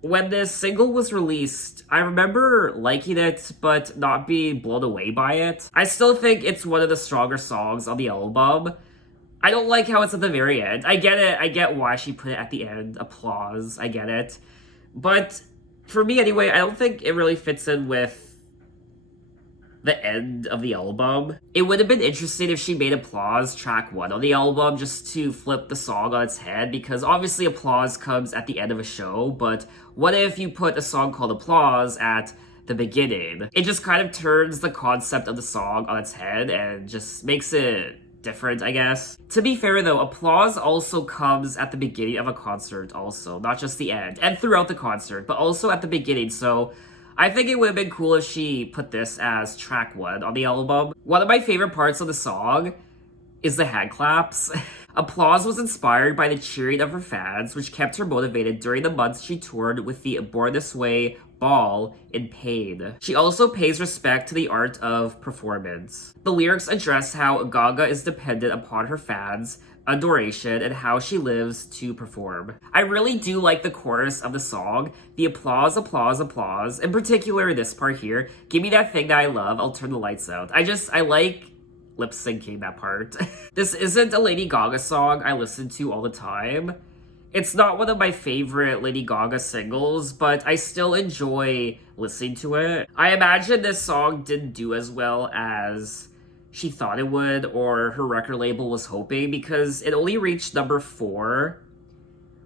when this single was released, I remember liking it, but not being blown away by it. I still think it's one of the stronger songs on the album. I don't like how it's at the very end. I get it. I get why she put it at the end. Applause. I get it. But for me anyway, I don't think it really fits in with the end of the album. It would have been interesting if she made Applause track 1 on the album just to flip the song on its head, because obviously Applause comes at the end of a show, but what if you put a song called Applause at the beginning? It just kind of turns the concept of the song on its head and just makes it different, I guess. To be fair though, Applause also comes at the beginning of a concert also, not just the end, and throughout the concert, but also at the beginning, so I think it would have been cool if she put this as track 1 on the album. One of my favorite parts of the song is the hand claps. Applause was inspired by the cheering of her fans, which kept her motivated during the months she toured with the Born This Way ball in pain. She also pays respect to the art of performance. The lyrics address how Gaga is dependent upon her fans' adoration and how she lives to perform. I really do like the chorus of the song. The applause, applause, applause. In particular, this part here. Give me that thing that I love, I'll turn the lights out. I like lip syncing that part. This isn't a Lady Gaga song I listen to all the time. It's not one of my favorite Lady Gaga singles, but I still enjoy listening to it. I imagine this song didn't do as well as she thought it would, or her record label was hoping, because it only reached number 4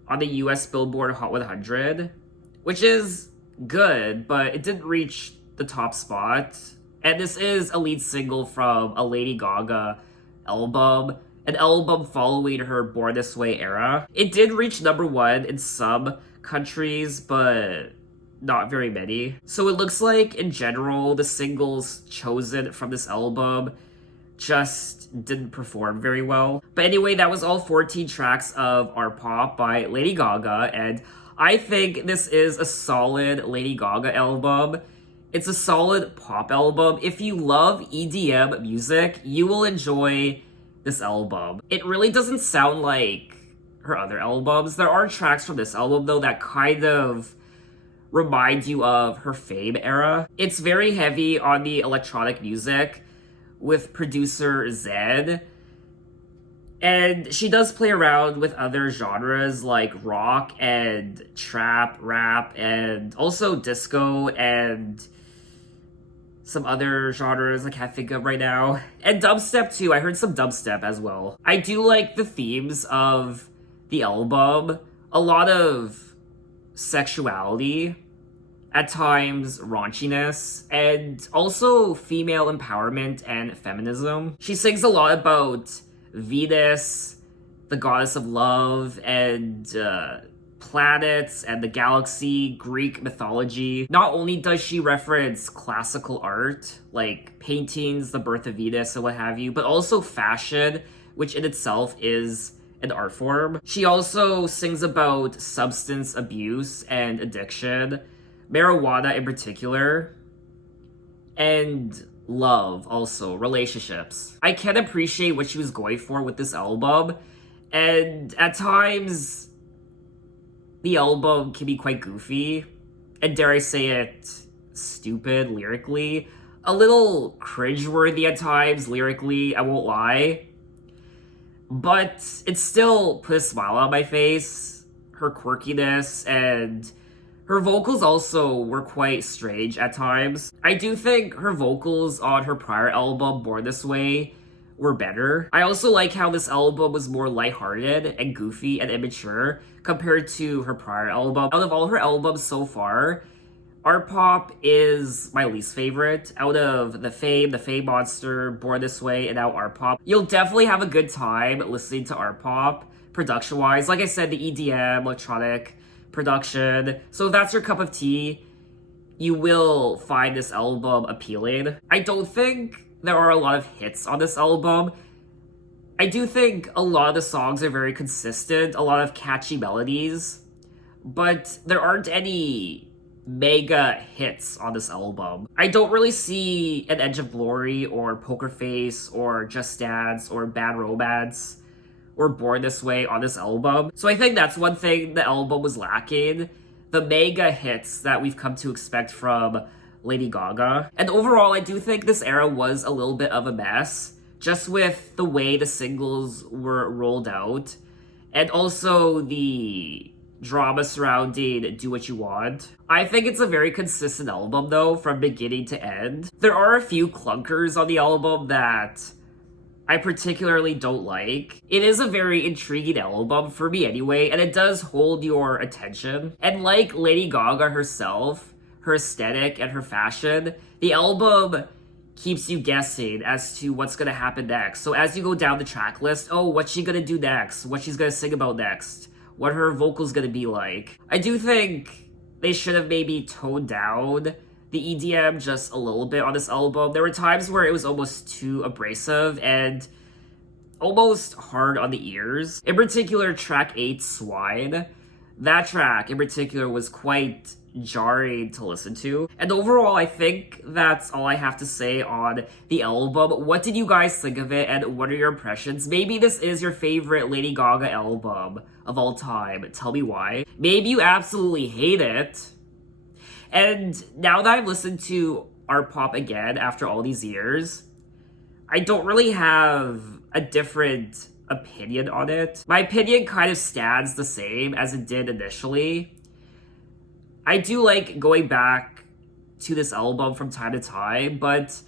on the US Billboard Hot 100, which is good, but it didn't reach the top spot. And this is a lead single from a Lady Gaga album, an album following her Born This Way era. It did reach number 1 in some countries, but not very many. So it looks like, in general, the singles chosen from this album just didn't perform very well. But anyway, that was all 14 tracks of Artpop by Lady Gaga, and I think this is a solid Lady Gaga album. It's a solid pop album. If you love EDM music, you will enjoy this album. It really doesn't sound like her other albums. There are tracks from this album, though, that kind of remind you of her Fame era. It's very heavy on the electronic music with producer Zed. And she does play around with other genres like rock and trap, rap, and also disco and some other genres I can't think of right now. And dubstep too, I heard some dubstep as well. I do like the themes of the album. A lot of sexuality, at times raunchiness, and also female empowerment and feminism. She sings a lot about Venus, the goddess of love, and planets and the galaxy, Greek mythology. Not only does she reference classical art, like paintings, the birth of Venus, and what have you, but also fashion, which in itself is an art form. She also sings about substance abuse and addiction, marijuana in particular, and love also, relationships. I can appreciate what she was going for with this album, and at times the album can be quite goofy, and dare I say it, stupid lyrically. A little cringeworthy at times lyrically, I won't lie. But it still put a smile on my face. Her quirkiness and her vocals also were quite strange at times. I do think her vocals on her prior album, Born This Way, were better. I also like how this album was more lighthearted and goofy and immature compared to her prior album. Out of all her albums so far, Artpop is my least favorite. Out of the Fame Monster, Born This Way, and now Artpop. You'll definitely have a good time listening to Artpop, production-wise. Like I said, the EDM, electronic production. So if that's your cup of tea, you will find this album appealing. I don't think there are a lot of hits on this album. I do think a lot of the songs are very consistent, a lot of catchy melodies, but there aren't any mega hits on this album. I don't really see an Edge of Glory or Poker Face or Just Dance or Bad Romance or Born This Way on this album. So I think that's one thing the album was lacking, the mega hits that we've come to expect from Lady Gaga. And overall, I do think this era was a little bit of a mess, just with the way the singles were rolled out, and also the drama surrounding Do What You Want. I think it's a very consistent album though, from beginning to end. There are a few clunkers on the album that I particularly don't like. It is a very intriguing album for me anyway, and it does hold your attention. And like Lady Gaga herself, her aesthetic and her fashion, the album keeps you guessing as to what's gonna happen next. So as you go down the track list, oh, what's she gonna do next? What she's gonna sing about next? What her vocals gonna be like? I do think they should have maybe toned down the EDM just a little bit on this album. There were times where it was almost too abrasive and almost hard on the ears. In particular, track 8, Swine. That track in particular was quite jarring to listen to. And overall, I think that's all I have to say on the album. What did you guys think of it, and what are your impressions? Maybe this is your favorite Lady Gaga album of all time. Tell me why. Maybe you absolutely hate it. And now that I've listened to Artpop again after all these years, I don't really have a different opinion on it. My opinion kind of stands the same as it did initially. I do like going back to this album from time to time, but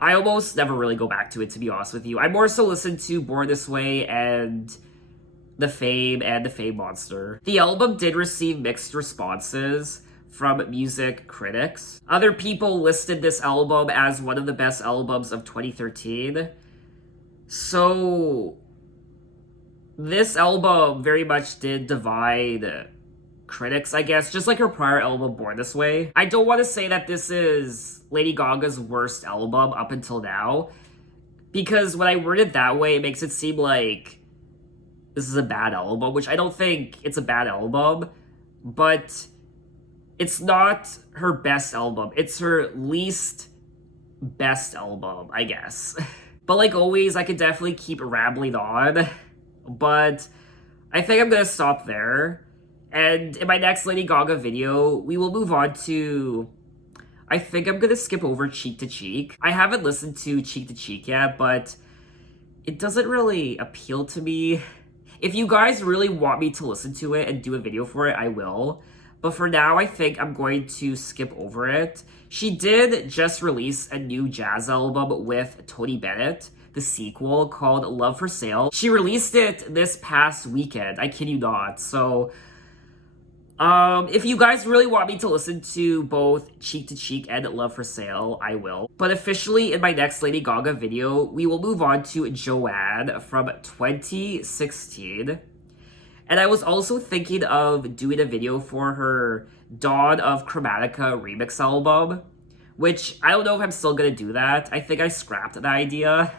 I almost never really go back to it, to be honest with you. I more so listen to Born This Way and The Fame and The Fame Monster. The album did receive mixed responses from music critics. Other people listed this album as one of the best albums of 2013. So this album very much did divide critics, I guess, just like her prior album, Born This Way. I don't want to say that this is Lady Gaga's worst album up until now, because when I word it that way, it makes it seem like this is a bad album, which I don't think it's a bad album, but it's not her best album. It's her least best album, I guess. But like always, I could definitely keep rambling on, but I think I'm gonna stop there. And in my next Lady Gaga video, we will move on to, I think I'm gonna skip over Cheek to Cheek. I haven't listened to Cheek to Cheek yet, but it doesn't really appeal to me. If you guys really want me to listen to it and do a video for it, I will. But for now, I think I'm going to skip over it. She did just release a new jazz album with Tony Bennett, the sequel called Love for Sale. She released it this past weekend, I kid you not. So if you guys really want me to listen to both Cheek to Cheek and Love for Sale, I will. But officially, in my next Lady Gaga video, we will move on to Joanne from 2016. And I was also thinking of doing a video for her Dawn of Chromatica remix album, which I don't know if I'm still gonna do that. I think I scrapped that idea.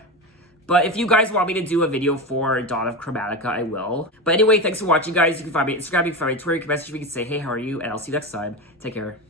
But if you guys want me to do a video for Dawn of Chromatica, I will. But anyway, thanks for watching, guys. You can find me on Instagram, you can find me on Twitter, you can message me, you can say, hey, how are you? And I'll see you next time. Take care.